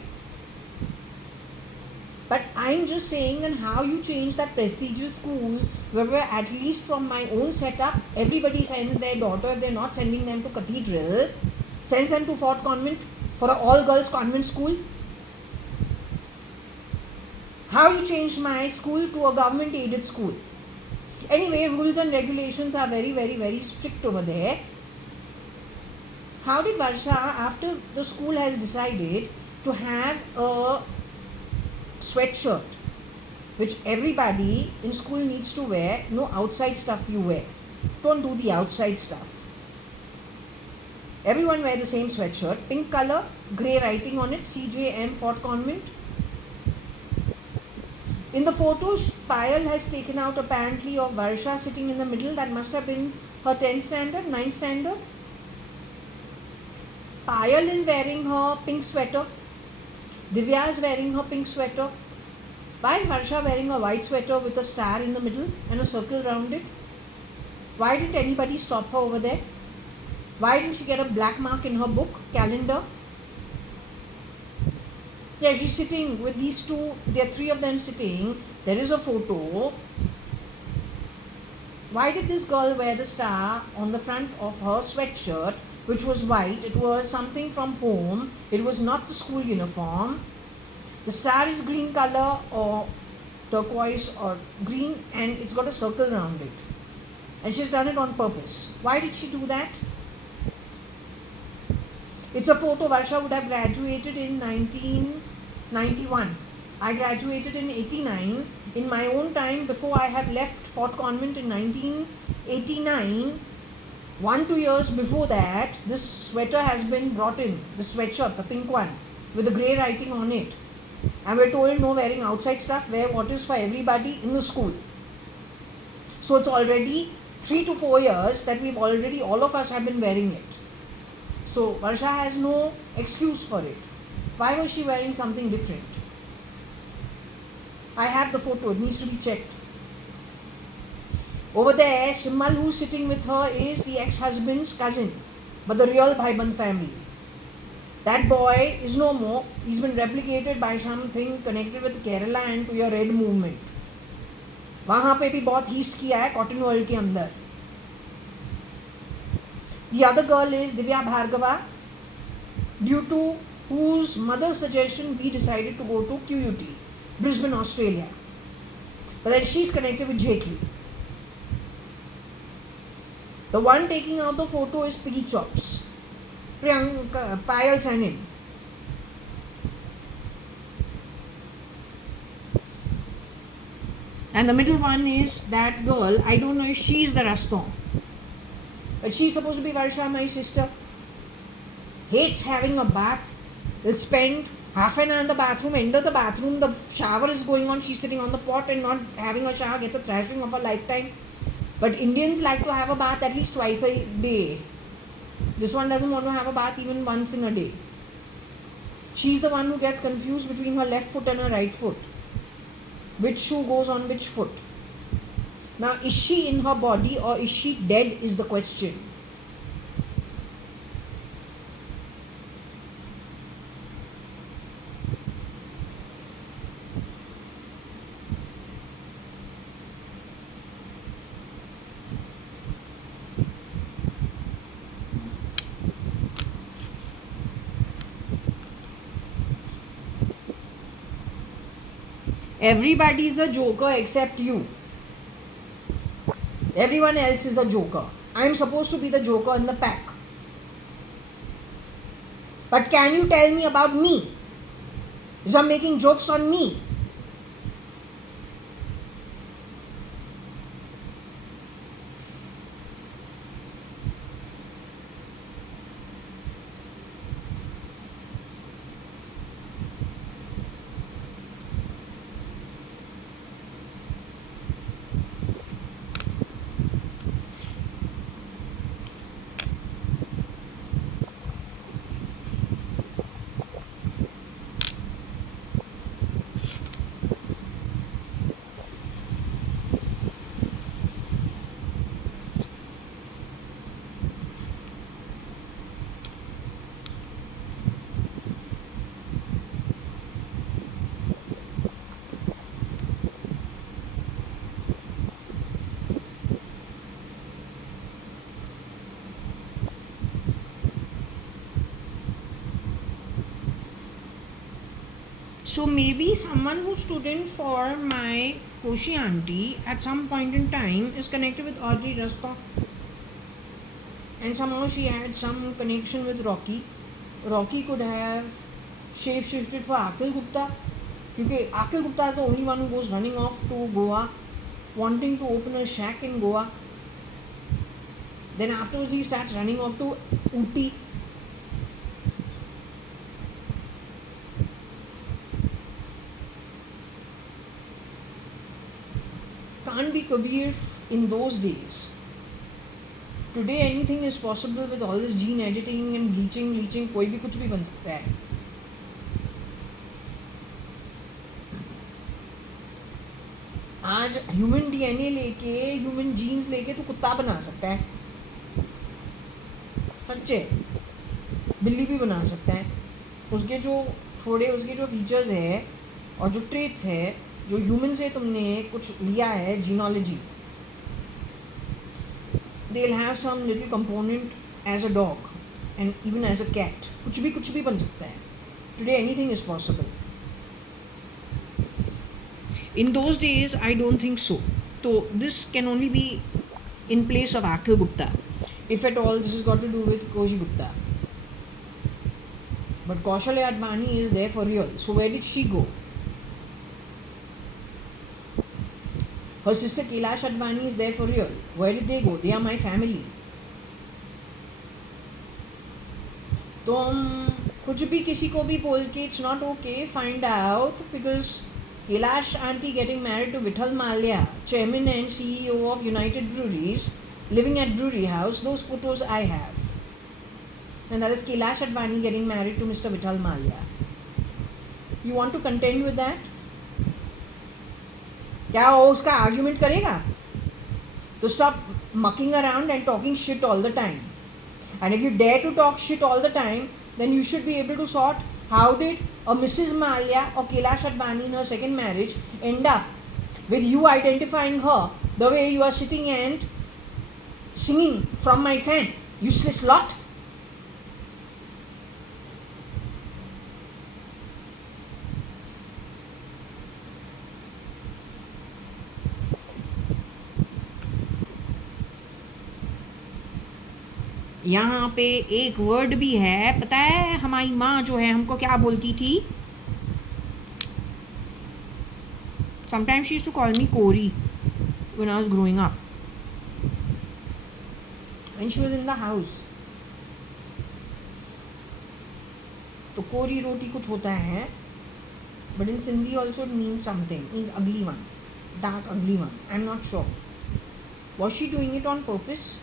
But I'm just saying, and how you change that prestigious school where at least from my own setup, everybody sends their daughter, if they're not sending them to Cathedral, sends them to Fort Convent for an all-girls convent school. How you changed my school to a government-aided school. Anyway, rules and regulations are very, very, very strict over there. How did Varsha, after the school has decided to have a sweatshirt, which everybody in school needs to wear, no outside stuff you wear. Don't do the outside stuff. Everyone wear the same sweatshirt, pink color, grey writing on it, CJM Fort Convent. In the photos, Payal has taken out apparently of Varsha sitting in the middle. That must have been her 10th standard, 9th standard. Payal is wearing her pink sweater. Divya is wearing her pink sweater. Why is Varsha wearing a white sweater with a star in the middle and a circle around it? Why didn't anybody stop her over there? Why didn't she get a black mark in her book, calendar? Yeah, she's sitting with these two, there are 3 of them sitting. There is a photo. Why did this girl wear the star on the front of her sweatshirt, which was white? It was something from home. It was not the school uniform. The star is green color or turquoise or green, and it's got a circle around it. And she's done it on purpose. Why did she do that? It's a photo. Varsha would have graduated in 1991. I graduated in 89. In my own time, before I have left Fort Convent in 1989, 1-2 years before that, this sweater has been brought in, the sweatshirt, the pink one, with the grey writing on it. And we're told no wearing outside stuff, wear what is for everybody in the school. So it's already 3 to 4 years that all of us have been wearing it. So Varsha has no excuse for it. Why was she wearing something different? I have the photo, it needs to be checked. Over there, Simmal, who's sitting with her, is the ex-husband's cousin, but the real Bhaiband family. That boy is no more. He's been replicated by something connected with Kerala and to your red movement. वहाँ पे भी बहुत heist किया है cotton world के अंदर. The other girl is Divya Bhargava, due to whose mother's suggestion we decided to go to QUT, Brisbane, Australia. But then she's connected with JQ. The one taking out the photo is Piggy Chops, Priyanka, Payal Sanin. And the middle one is that girl, I don't know if she's the Raston. But she's supposed to be Varsha, my sister. Hates having a bath. Will spend half an hour in the bathroom, enter the bathroom, the shower is going on, she's sitting on the pot and not having a shower, gets a thrashing of a lifetime. But Indians like to have a bath at least twice a day. This one doesn't want to have a bath even once in a day. She's the one who gets confused between her left foot and her right foot. Which shoe goes on which foot? Now, is she in her body or is she dead is the question. Everybody is a joker except you. Everyone else is a joker. I am supposed to be the joker in the pack. But can you tell me about me? Because I'm making jokes on me. So maybe someone who stood in for my Koshi auntie at some point in time is connected with Audrey Rasta. And somehow she had some connection with Rocky. Rocky could have shape-shifted for Akhil Gupta. Because Akhil Gupta is the only one who goes running off to Goa, wanting to open a shack in Goa. Then afterwards he starts running off to Ooty. Can't be Kabir in those days. Today anything is possible with all this gene editing and bleaching, कोई भी कुछ भी बन सकता है. आज human DNA लेके, human jeans लेके तो कुत्ता बना सकता है. सच्चे बिल्ली भी बना सकता है. उसके जो फीचर्स है और जो ट्रेट्स है, जो ह्यूमन से तुमने कुछ लिया है, genealogy, they'll have some little component as a dog and even as a cat. कुछ भी बन सकता है. Today anything is possible. In those days I don't think so. So this can only be in place of Akhil Gupta. If at all this has got to do with Koji Gupta. But JAYA.ADVANI is there for real. So where did she go? Her sister Kailash Advani is there for real. Where did they go? They are my family. तुम कुछ भी किसी को भी बोल के it's not okay. Find out, because Kailash auntie getting married to Vithal Mallya, chairman and CEO of United Breweries, living at Brewery House. Those photos I have. And that is Kailash Advani getting married to Mr. Vithal Mallya. You want to contend with that? क्या वो उसका argument करेगा? So stop mucking around and talking shit all the time. And if you dare to talk shit all the time, then you should be able to sort how did a Mrs. Malia or Kailash Advani in her second marriage end up with you identifying her the way you are sitting and singing from my fan. Useless lot. यहाँ पे एक word भी है, पता है हमारी माँ जो है हमको क्या बोलती थी? Sometimes she used to call me Kori when I was growing up. When she was in the house. तो कोरी रोटी कुछ होता है, but in Sindhi also it means something, means ugly one, dark ugly one. I'm not sure. Was she doing it on purpose?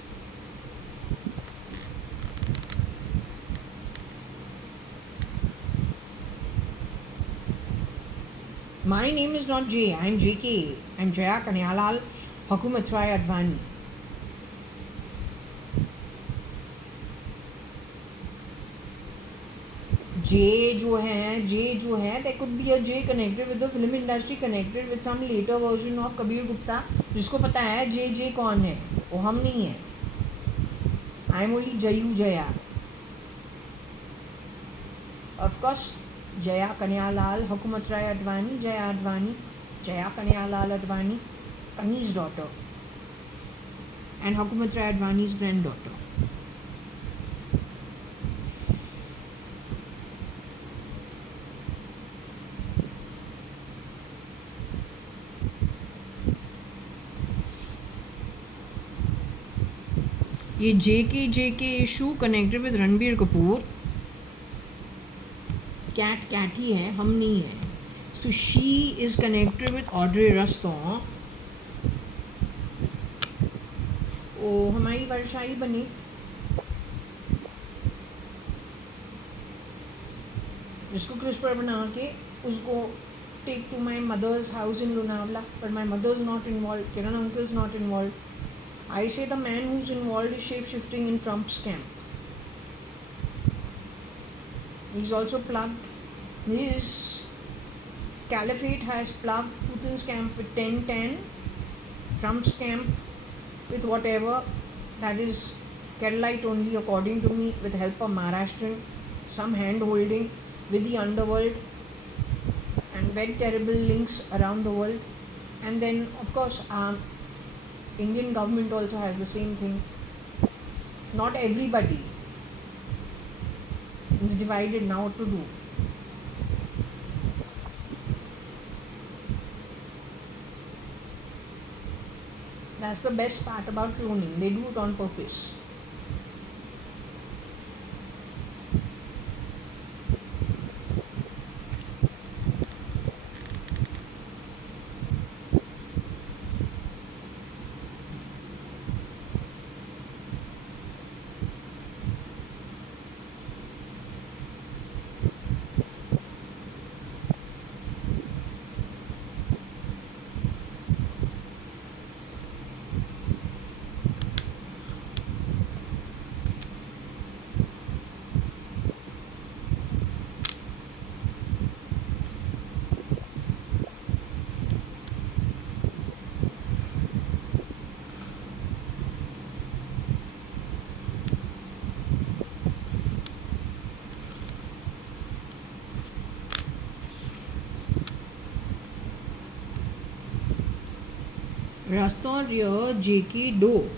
My name is not Jay, I'm JK. I'm JAYA.ADVANI. J जो है, there could be a J connected with the film industry, connected with some later version of Kabir Gupta. जिसको पता है J कौन है, वो हम नहीं है. I am only Jaya. Of course, Jaya Kanyalal Hukumat Rai Advani, Jaya Advani, Jaya Kanyalal Advani, Kani's daughter, and Hukumat Rai Advani's granddaughter. ये JK issue connected with Ranbir Kapoor. कैट ही है, हम नहीं है. So she is connected with ऑड्रे रस्तों. ओ हमारी वर्षा ही बनी. जिसको क्रिस्पर बना के उसको take to my mother's house in Lonavala, but my mother is not involve, Kiran uncle is not involve. I say the man who's involved is shape-shifting in Trump's camp. He's also plugged. His caliphate has plugged Putin's camp with 10-10, Trump's camp with whatever. That is Keralite only, according to me, with help of Maharashtrian, some hand-holding with the underworld and very terrible links around the world. And then, of course, Indian government also has the same thing. Not everybody is divided now what to do. That's the best part about cloning. They do it on purpose. Raston Rear JK Do.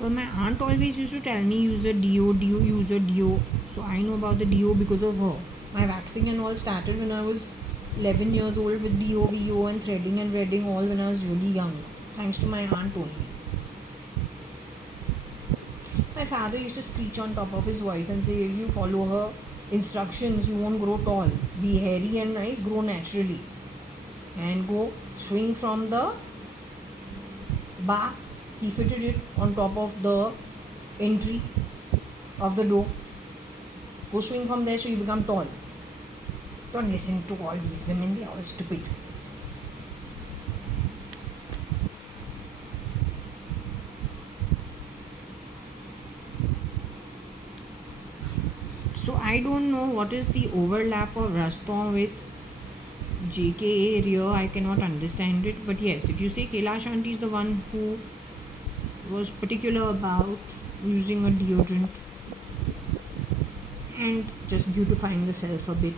Well, my aunt always used to tell me use a DO, use a DO. So I know about the DO because of her. My waxing and all started when I was 11 years old with DO, VO and threading and redding all when I was really young. Thanks to my aunt only. My father used to screech on top of his voice and say, if you follow her instructions, you won't grow tall. Be hairy and nice, grow naturally. And go swing from the bar. He fitted it on top of the entry of the door. Go swing from there so you become tall. Don't listen to all these women, they are all stupid. So I don't know what is the overlap of Raston with JKA Rear. I cannot understand it. But yes, if you say Kailash Aunty is the one who was particular about using a deodorant and just beautifying the self a bit.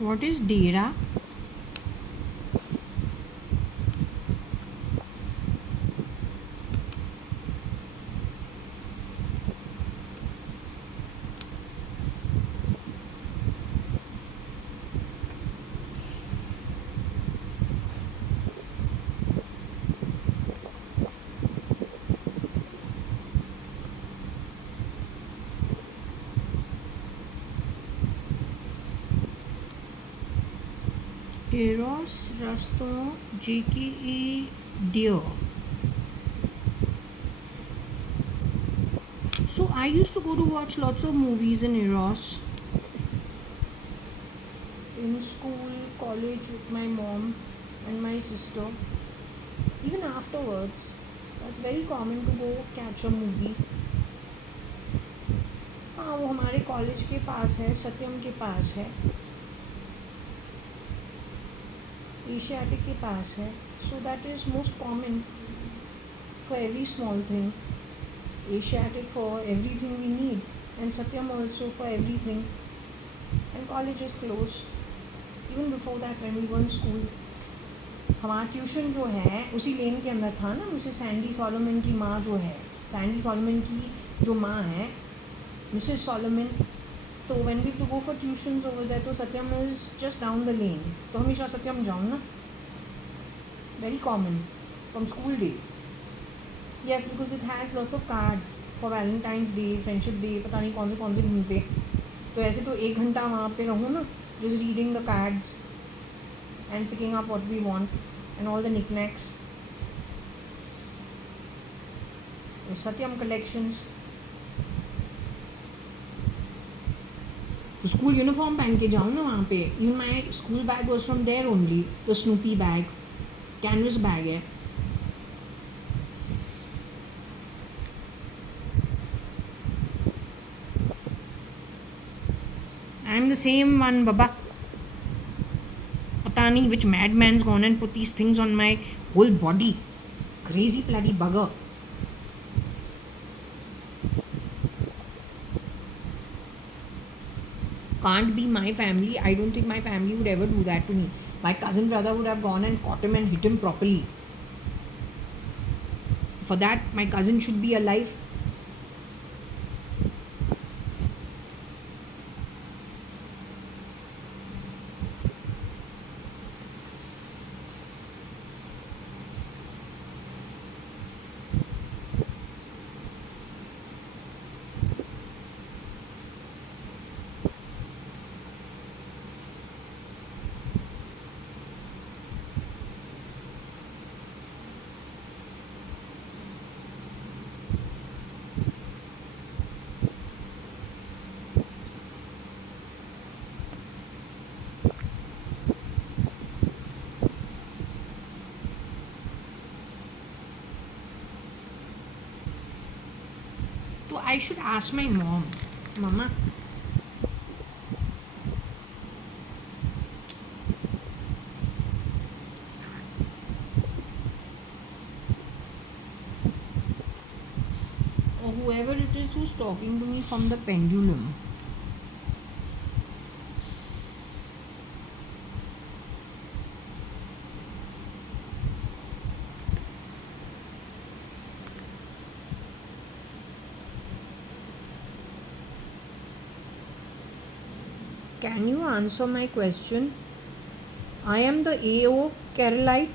What is Dera? Eros, Raston, JKA Deer. So I used to go to watch lots of movies in Eros. In school, college with my mom and my sister. Even afterwards, it's very common to go catch a movie. हाँ वो हमारे college के पास है, सत्यम के पास है, Asiatic के पास है. So that is most common for every small thing. Asiatic for everything we need, and Satyam also for everything. And college is close. Even before that, when we were in school, हमारा tuition जो है उसी लेन के अंदर था ना. Mrs Sandy Solomon की माँ जो है, सैंडी सॉलोमन की जो माँ है, मिसेस सॉलोमन. तो when we have to go for tuitions over there, तो सत्यम is just down the lane. तो हमेशा सत्यम जाऊँ ना. Very common from school days. Yes, because it has lots of cards for Valentine's Day, Friendship Day, पता नहीं कौन से दिन पे. तो ऐसे तो 1 घंटा वहाँ पे रहूँ ना, just reading the cards and picking up what we want and all the knickknacks. Satyam collections. तो स्कूल यूनिफॉर्म पहन के जाऊँ ना वहाँ पे. Even my school bag was from there only. The Snoopy bag, canvas bag है. I am the same one, Baba. पता नहीं which madman's gone and put these things on my whole body. Crazy bloody bugger. Can't be my family. I don't think my family would ever do that to me. My cousin brother would have gone and caught him and hit him properly. For that, my cousin should be alive. So I should ask my mom. Mama. Or whoever it is who's talking to me from the pendulum. Can you answer my question? I am the AO Carolite.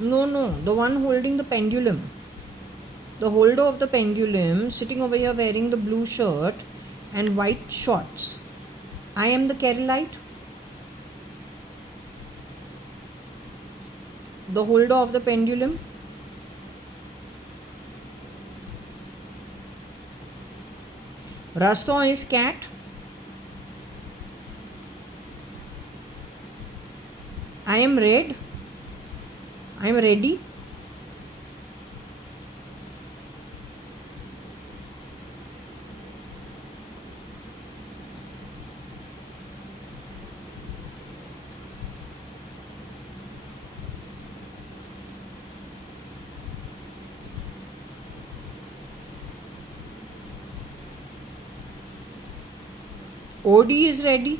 No, the one holding the pendulum. The holder of the pendulum sitting over here wearing the blue shirt and white shorts. I am the Carolite. The holder of the pendulum. Raston is cat. I am red. I am ready. OD is ready.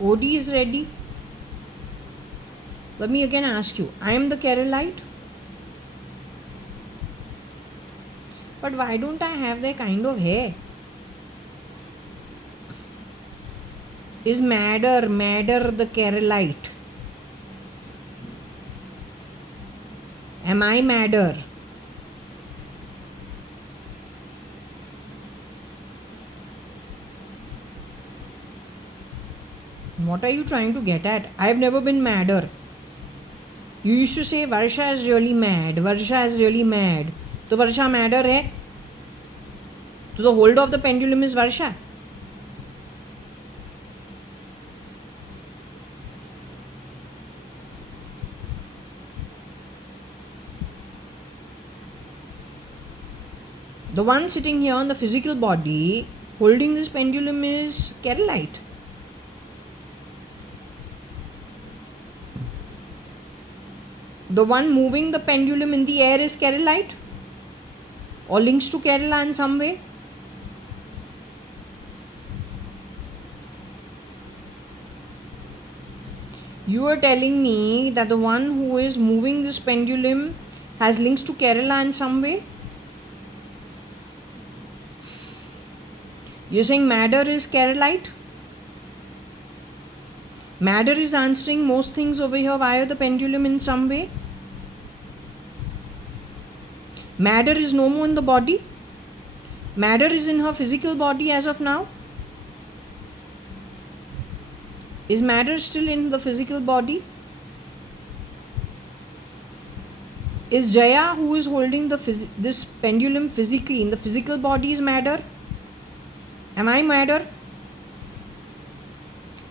OD is ready. Let me again ask you. I am the Carolite. But why don't I have that kind of hair? Is madder the Carolite? Am I madder? What are you trying to get at? I have never been madder. You used to say Varsha is really mad. Varsha is really mad. तो Varsha madder है? तो the holder of the pendulum is Varsha. The one sitting here on the physical body holding this pendulum is Carolite. The one moving the pendulum in the air is Carolite or links to Kerala in some way. You are telling me that the one who is moving this pendulum has links to Kerala in some way? You're saying madder is Carolite? Madder is answering most things over here via the pendulum in some way. Madder is no more in the body. Madder is in her physical body as of now. Is matter still in the physical body? Is Jaya, who is holding this pendulum physically in the physical body, is matter? Am I matter?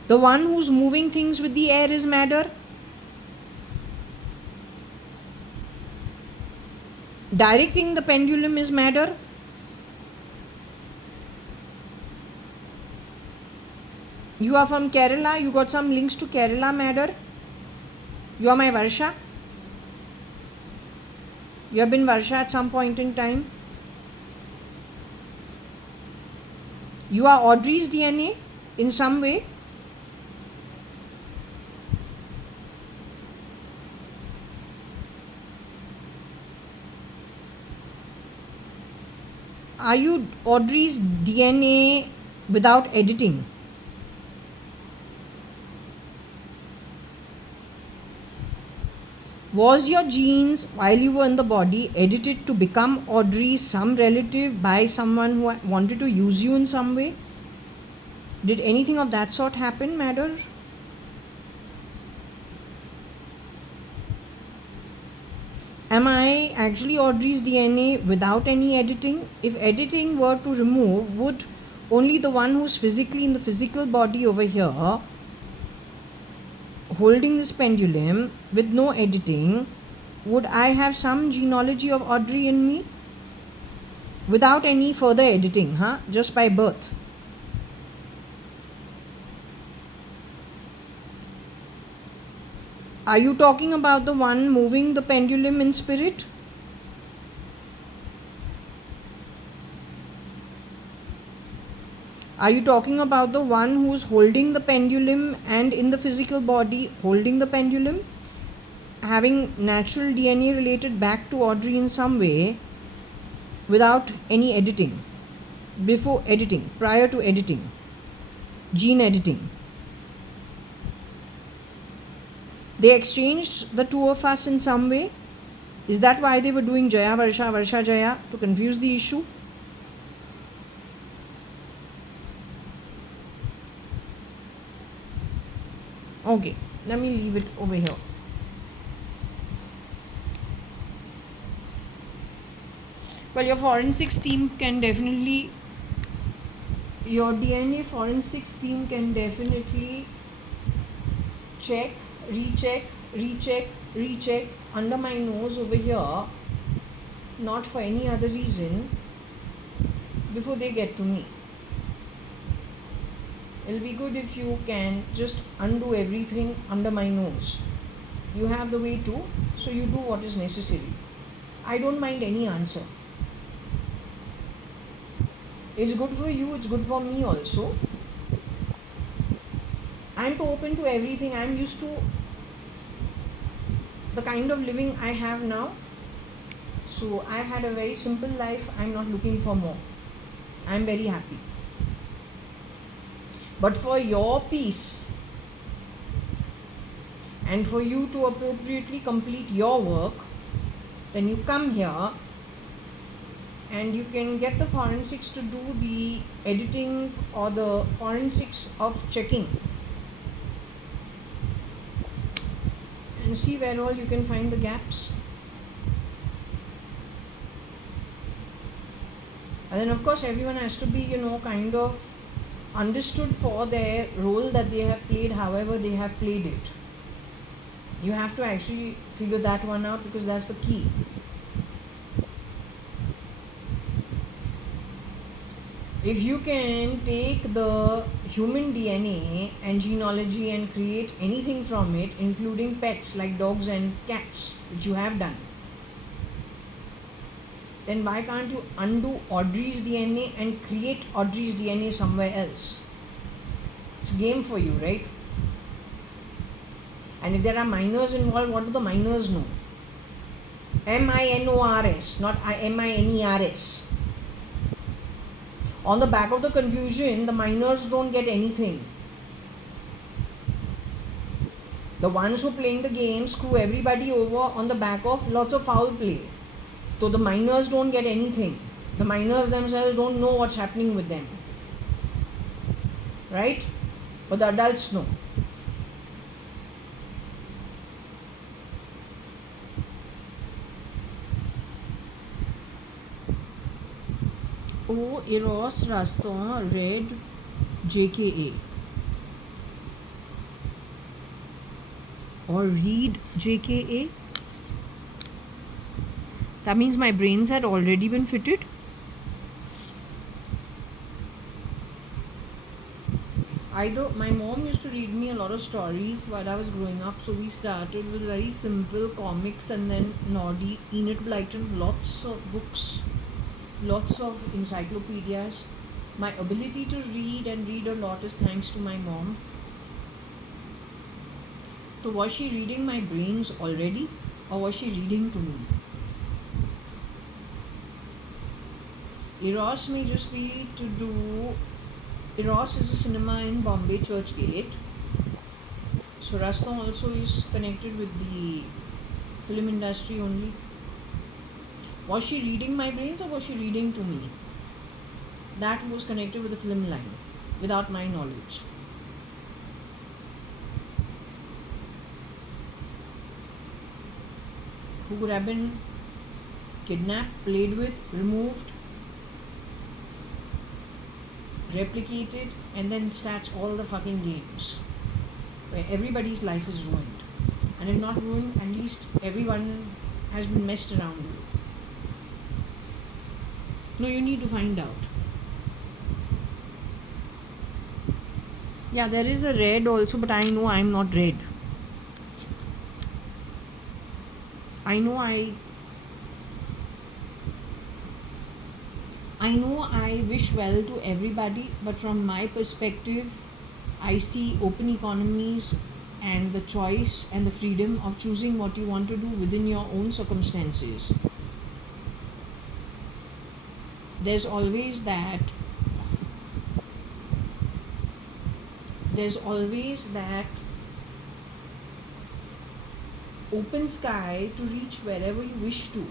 The one who's moving things with the air is matter? Directing the pendulum is matter? You are from Kerala, you got some links to Kerala matter? You are my Varsha? You have been Varsha at some point in time? You are Audrey's DNA in some way? Are you Audrey's DNA without editing? Was your genes while you were in the body edited to become Audrey, some relative by someone who wanted to use you in some way? Did anything of that sort happen, Madder? Am I actually Audrey's DNA without any editing? If editing were to remove, would only the one who's physically in the physical body over here holding this pendulum with no editing, would I have some genealogy of Audrey in me without any further editing, just by birth? Are you talking about the one moving the pendulum in spirit? Are you talking about the one who's holding the pendulum and in the physical body holding the pendulum, having natural DNA related back to Audrey in some way without any editing, before editing, prior to editing, gene editing? They exchanged the two of us in some way. Is that why they were doing Jaya Varsha, Varsha Jaya, to confuse the issue? Okay, let me leave it over here. Well, your forensics team can definitely, your DNA forensics team can definitely check, recheck, recheck, recheck under my nose over here, not for any other reason, before they get to me. It'll be good if you can just undo everything under my nose. You have the way to, so you do what is necessary. I don't mind any answer. It's good for you, it's good for me also. I'm open to everything. I'm used to the kind of living I have now. So I've had a very simple life. I'm not looking for more. I'm very happy. But for your peace and for you to appropriately complete your work, then you come here and you can get the forensics to do the editing or the forensics of checking and see where all you can find the gaps. And then of course everyone has to be, kind of understood for their role that they have played, however they have played it. You have to actually figure that one out, because that's the key. If you can take the human DNA and genealogy and create anything from it, including pets like dogs and cats, which you have done, then why can't you undo Audrey's DNA and create Audrey's DNA somewhere else? It's a game for you, right? And if there are minors involved, what do the minors know? MINORS, not MINERS. On the back of the confusion, the minors don't get anything. The ones who are playing the game screw everybody over on the back of lots of foul play. So the minors don't get anything. The minors themselves don't know what's happening with them. Right? But the adults know. Oh, Eros Raston read JKA. Or read JKA. That means my brains had already been fitted. Either my mom used to read me a lot of stories while I was growing up, so we started with very simple comics and then Noddy, Enid Blyton, lots of books, lots of encyclopedias. My ability to read and read a lot is thanks to my mom. So was she reading my brains already, or was she reading to me? Eros may just be to do. Eros is a cinema in Bombay Churchgate. So Raston also is connected with the film industry only. Was she reading my brains or was she reading to me? That was connected with the film line, without my knowledge. who could have been kidnapped, played with, removed, replicated, and then starts all the fucking games where everybody's life is ruined. And if not ruined, at least everyone has been messed around with. No, you need to find out. Yeah, there is a red also, but I know I'm not red. I know I wish well to everybody, but from my perspective, I see open economies and the choice and the freedom of choosing what you want to do within your own circumstances. There's always that open sky to reach wherever you wish to.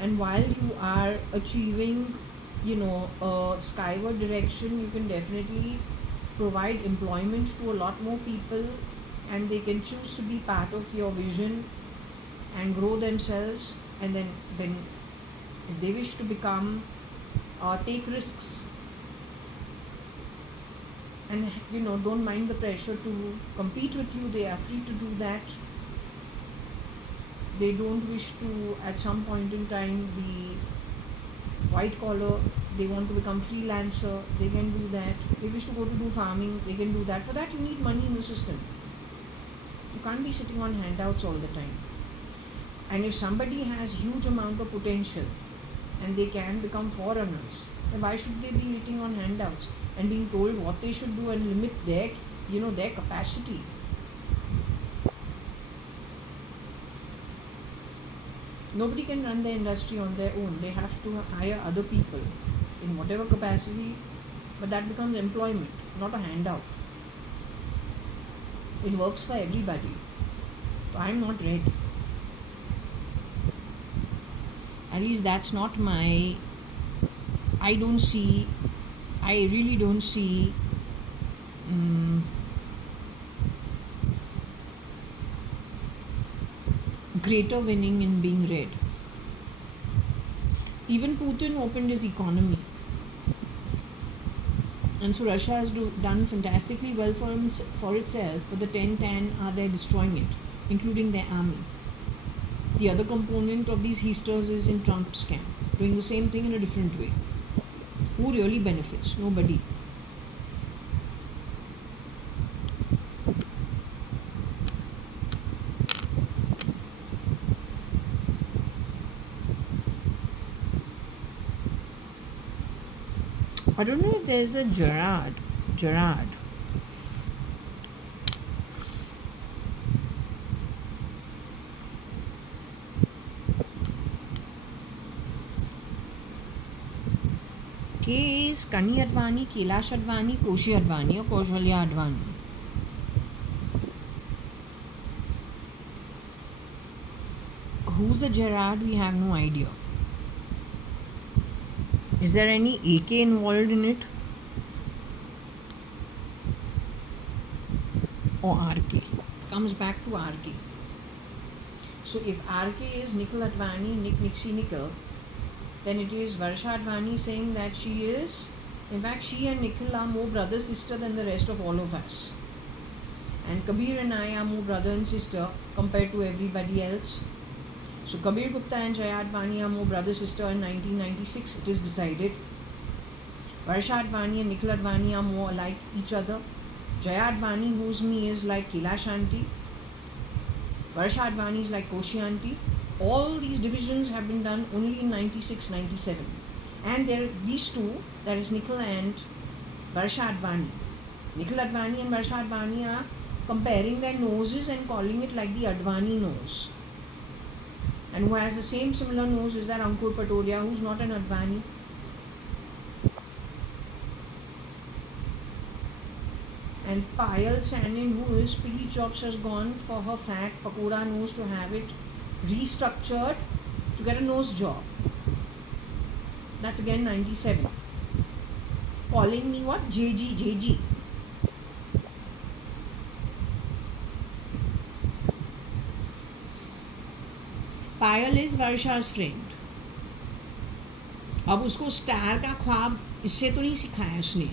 And while you are achieving, a skyward direction, you can definitely provide employment to a lot more people, and they can choose to be part of your vision and grow themselves. And then if they wish to become take risks and don't mind the pressure to compete with you, they are free to do that. They don't wish to at some point in time be white collar, they want to become freelancer, they can do that. They wish to go to do farming, they can do that. For that you need money in the system. You can't be sitting on handouts all the time. And if somebody has huge amount of potential and they can become forerunners, then why should they be eating on handouts and being told what they should do and limit their capacity? Nobody can run the industry on their own. They have to hire other people in whatever capacity, but that becomes employment, not a handout. It works for everybody. So I'm not red. At least that's not my... I really don't see greater winning in being red. Even Putin opened his economy, and so Russia has done fantastically well for itself, but the 10-10 are there destroying it, including their army. The other component of these heisters is in Trump's camp, doing the same thing in a different way. Who really benefits? Nobody. I don't know if there's a Gerard. K is Kani Advani, Kailash Advani, Koshi Advani or Kaushalya Advani. Who's a Gerard? We have no idea. Is there any AK involved in it? Or RK? Comes back to RK. So if RK is Nikhil Advani, Nixie Nickel, then it is Varsha Advani saying that she is, in fact she and Nikhil are more brother sister than the rest of all of us. And Kabir and I are more brother and sister compared to everybody else. So Kabir Gupta and JAYA.ADVANI are more brother sister in 1996, it is decided. Varsha Advani and Nikhil Advani are more like each other. JAYA.ADVANI, who's me, is like Kailash Aunty. Varsha Advani is like Koshi Aunty. All these divisions have been done only in 96, 97. And there are these two, that is Nikhil and Varsha Advani. Nikhil Advani and Varsha Advani are comparing their noses and calling it like the Advani nose. And who has the same similar nose is that Ankur Patodia, who's not an Advani. And Payal Sanin, who is Piggy Chops, has gone for her fat pakoda nose to have it restructured to get a nose job. That's again 97. Calling me what? JG. Payal is वर्षा's friend. अब उसको star का ख्वाब इससे तो नहीं सिखाया उसने.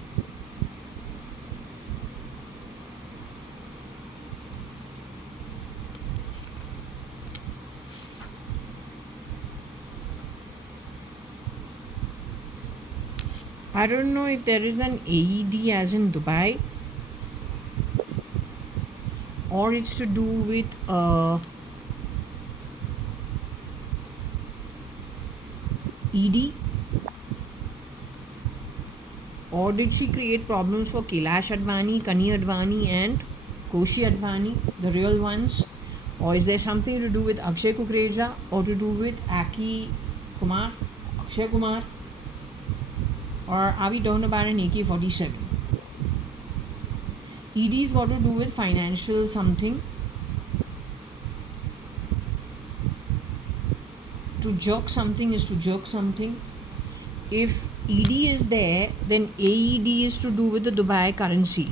I don't know if there is an AED as in Dubai, or it's to do with ED, or did she create problems for Kailash Advani, Kani Advani and Koshi Advani, the real ones, or is there something to do with Akshay Kukreja or to do with Akshay Kumar, or are we talking about an AK-47? ED's got to do with financial something. To jerk something is to jerk something. If ED is there, then AED is to do with the Dubai currency.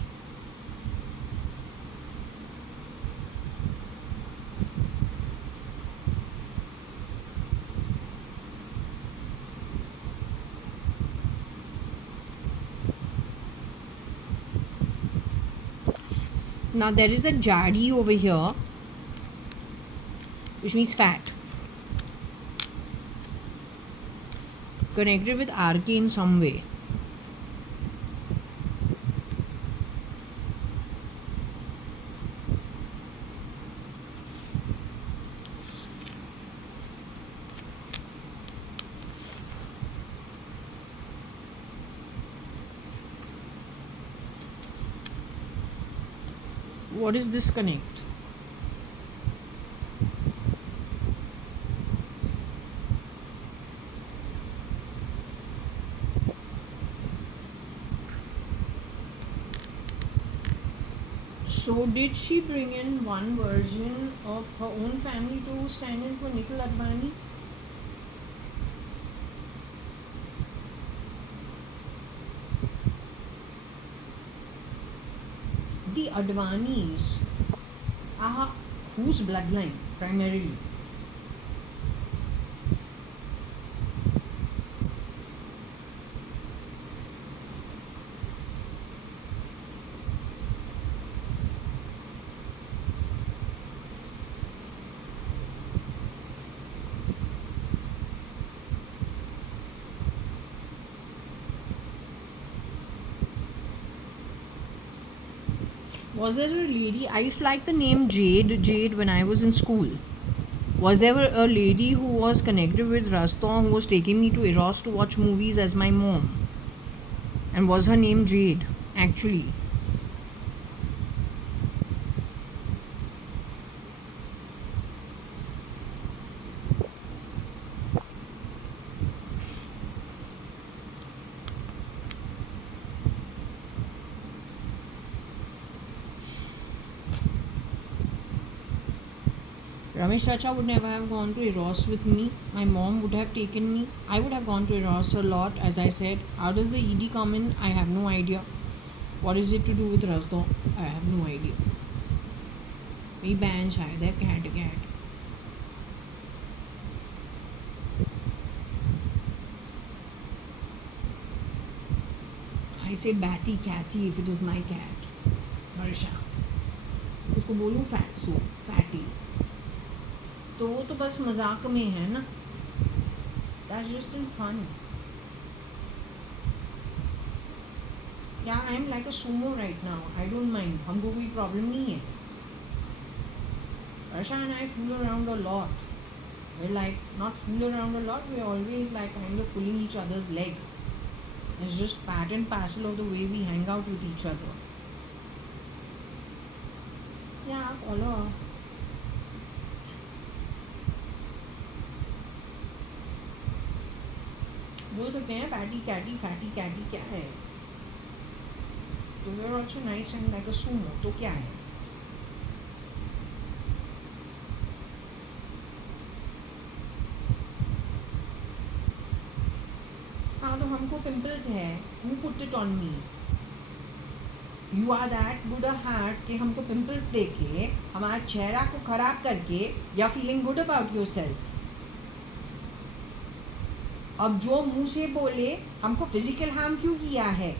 Now there is a jadi over here, which means fat, connected with RK in some way. What is this connect? So did she bring in one version of her own family to stand in for Nikhil Advani? The Advanis are whose bloodline primarily? Was there a lady? I used to like the name Jade when I was in school. Was there a lady who was connected with Raston who was taking me to Eros to watch movies as my mom? And was her name Jade, actually? Ramesh Chacha would never have gone to Eros with me. My mom would have taken me. I would have gone to Eros a lot, as I said. How does the ED come in? I have no idea. What is it to do with Rasdo? I have no idea. Me ban shayad hai, cat. I say batty catty if it is my cat. Varsha. उसको बोलूँ फैटसू, fatty. तो वो तो बस मजाक में है ना. That's just in fun. Yeah, I am like a sumo right now. I don't mind. हमको कोई प्रॉब्लम नहीं है. Arsha and I fool around a lot. We're like, not fool around a lot, we're always like kind of pulling each other's leg. It's just part and parcel of the way we hang out with each other. Yeah, follow. बोल सकते हैं patty Katie fatty Katie क्या है. तो we are also nice and like a sumo. तो क्या है? हाँ तो हमको पिंपल्स है. Who put it on me? You are that good a heart कि हमको पिंपल्स देके हमारा चेहरा को खराब करके या feeling good about your self. अब जो मुंह से बोले हमको फिजिकल हार्म क्यों किया है?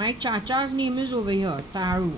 My chacha's name is over here, Taru.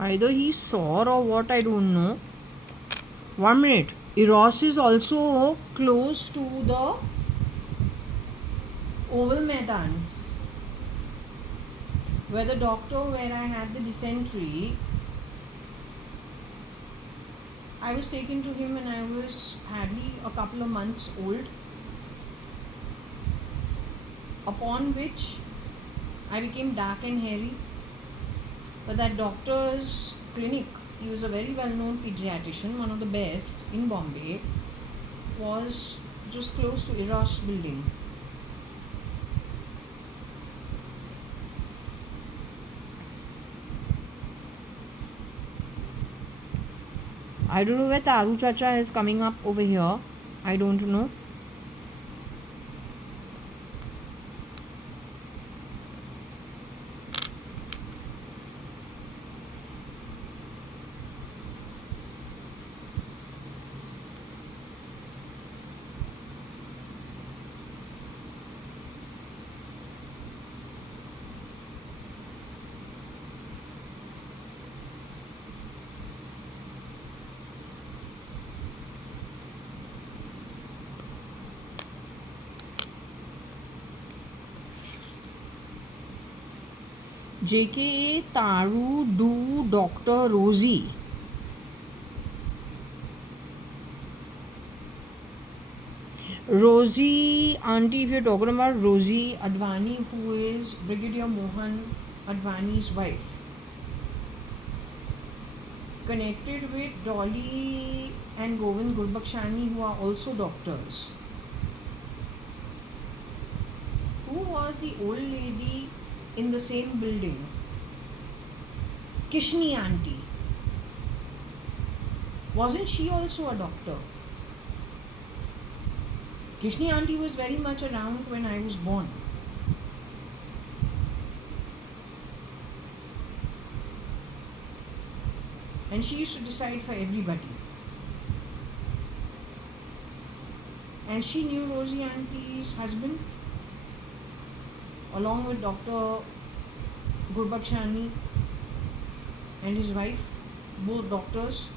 Either he's sore or what, I don't know. 1 minute. Eros is also close to the Oval Maidan, where the doctor where I had the dysentery, I was taken to him when I was hardly a couple of months old, upon which I became dark and hairy. But that doctor's clinic, he was a very well-known pediatrician, one of the best in Bombay, was just close to Eros building. I don't know where Taru Chacha is coming up over here. I don't know. JAYA, Taru, Do, Dr. Rosie. Rosie, auntie, if you're talking about Rosie Advani, who is Brigadier Mohan Advani's wife, connected with Dolly and Govind Gurbakshani, who are also doctors. Who was the old lady in the same building? Kishni auntie. Wasn't she also a doctor? Kishni auntie was very much around when I was born. And she used to decide for everybody. And she knew Rosie auntie's husband, along with Dr. Gurbakshani and his wife, both doctors.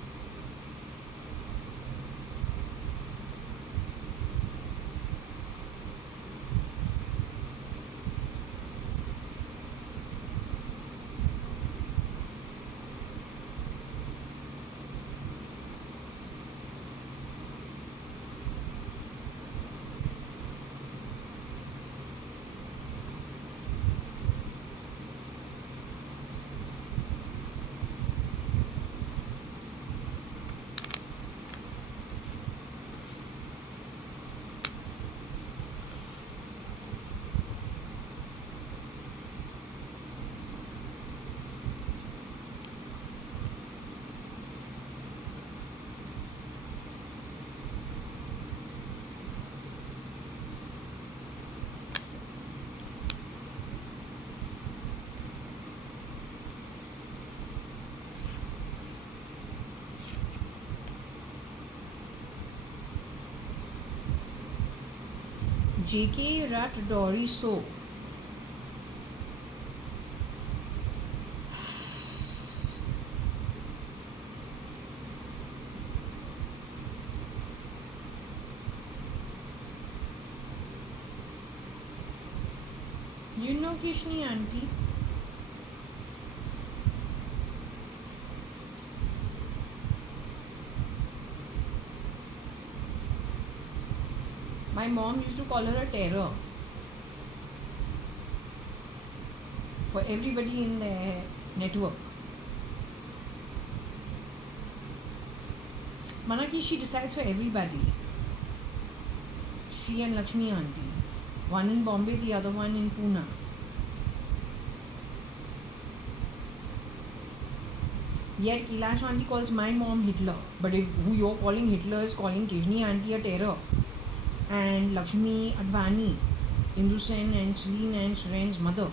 JK Rat Dory So. know Kishni auntie? My mom used to call her a terror for everybody in their network. Manaki, she decides for everybody. She and Lakshmi auntie. One in Bombay, the other one in Pune. Yet Kailash auntie calls my mom Hitler. But if who you're calling Hitler is calling Kishni auntie a terror. And J.AYA.ADVANI, Indu Sen and Celine and Shren's mother.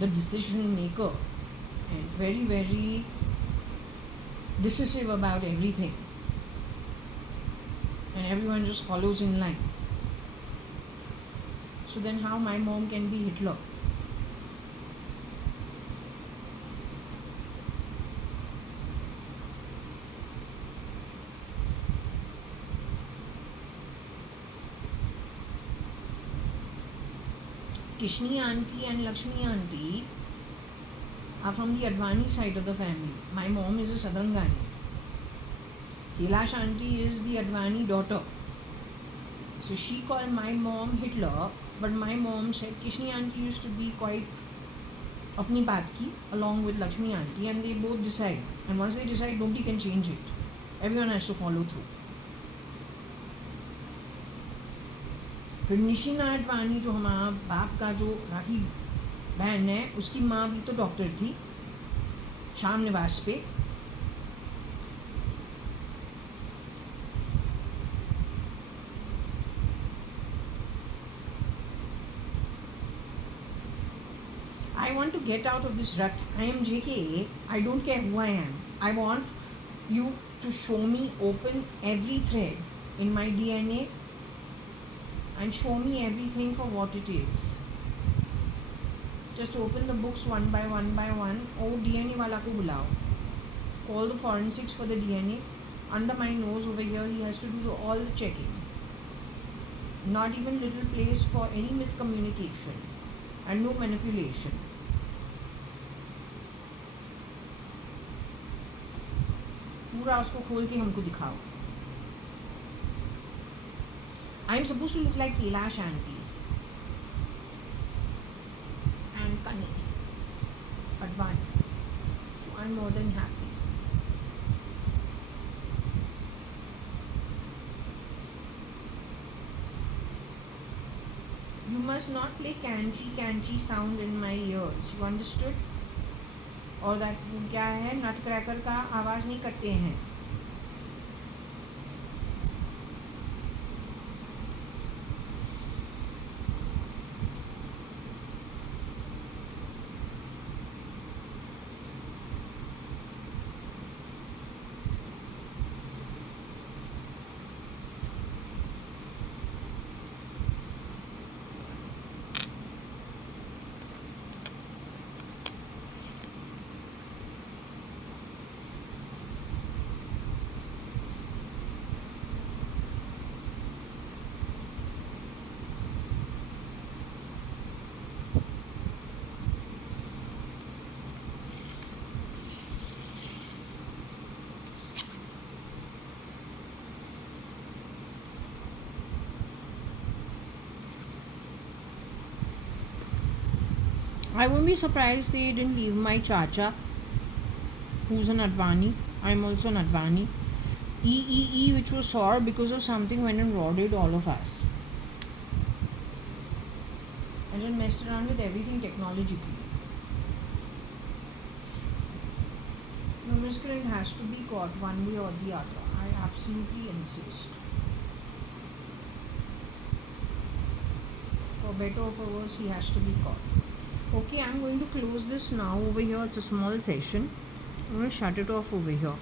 The decision maker. And very, very decisive about everything. And everyone just follows in line. So then how my mom can be Hitler? Kishni auntie and Lakshmi auntie are from the Advani side of the family. My mom is a Sadrangani. Kailash auntie is the Advani daughter. So she called my mom Hitler, but my mom said Kishni auntie used to be quite apni baat ki along with Lakshmi auntie, and they both decide. And once they decide, nobody can change it. Everyone has to follow through. फिर निशिना आडवाणी जो हमारा बाप का जो राही बहन है, उसकी माँ भी तो डॉक्टर थी शाम निवास पे. I want to get out of this rut. I am JKA. I don't care who I am. I want you to show me, open every thread in my DNA and show me everything for what it is. Just open the books one by one by one. Oh, DNA wala ko bulao. Call the forensics for the DNA. Under my nose over here, he has to do all the checking. Not even little place for any miscommunication and no manipulation. पूरा उसको खोल के हमको दिखाओ. I am supposed to look like Kailash auntie and Kani Advani. So I am more than happy. You must not play canchi sound in my ears. You understood? और that क्या है, Nutcracker का आवाज़ नहीं करते हैं. I won't be surprised they didn't leave my chacha, who's an Advani. I'm also an Advani. EEE, which was sore because of something, went and rodded all of us. And then messed around with everything technologically. The miscreant has to be caught one way or the other. I absolutely insist. For better or for worse, he has to be caught. Okay, I'm going to close this now over here. It's a small session. I'm going to shut it off over here.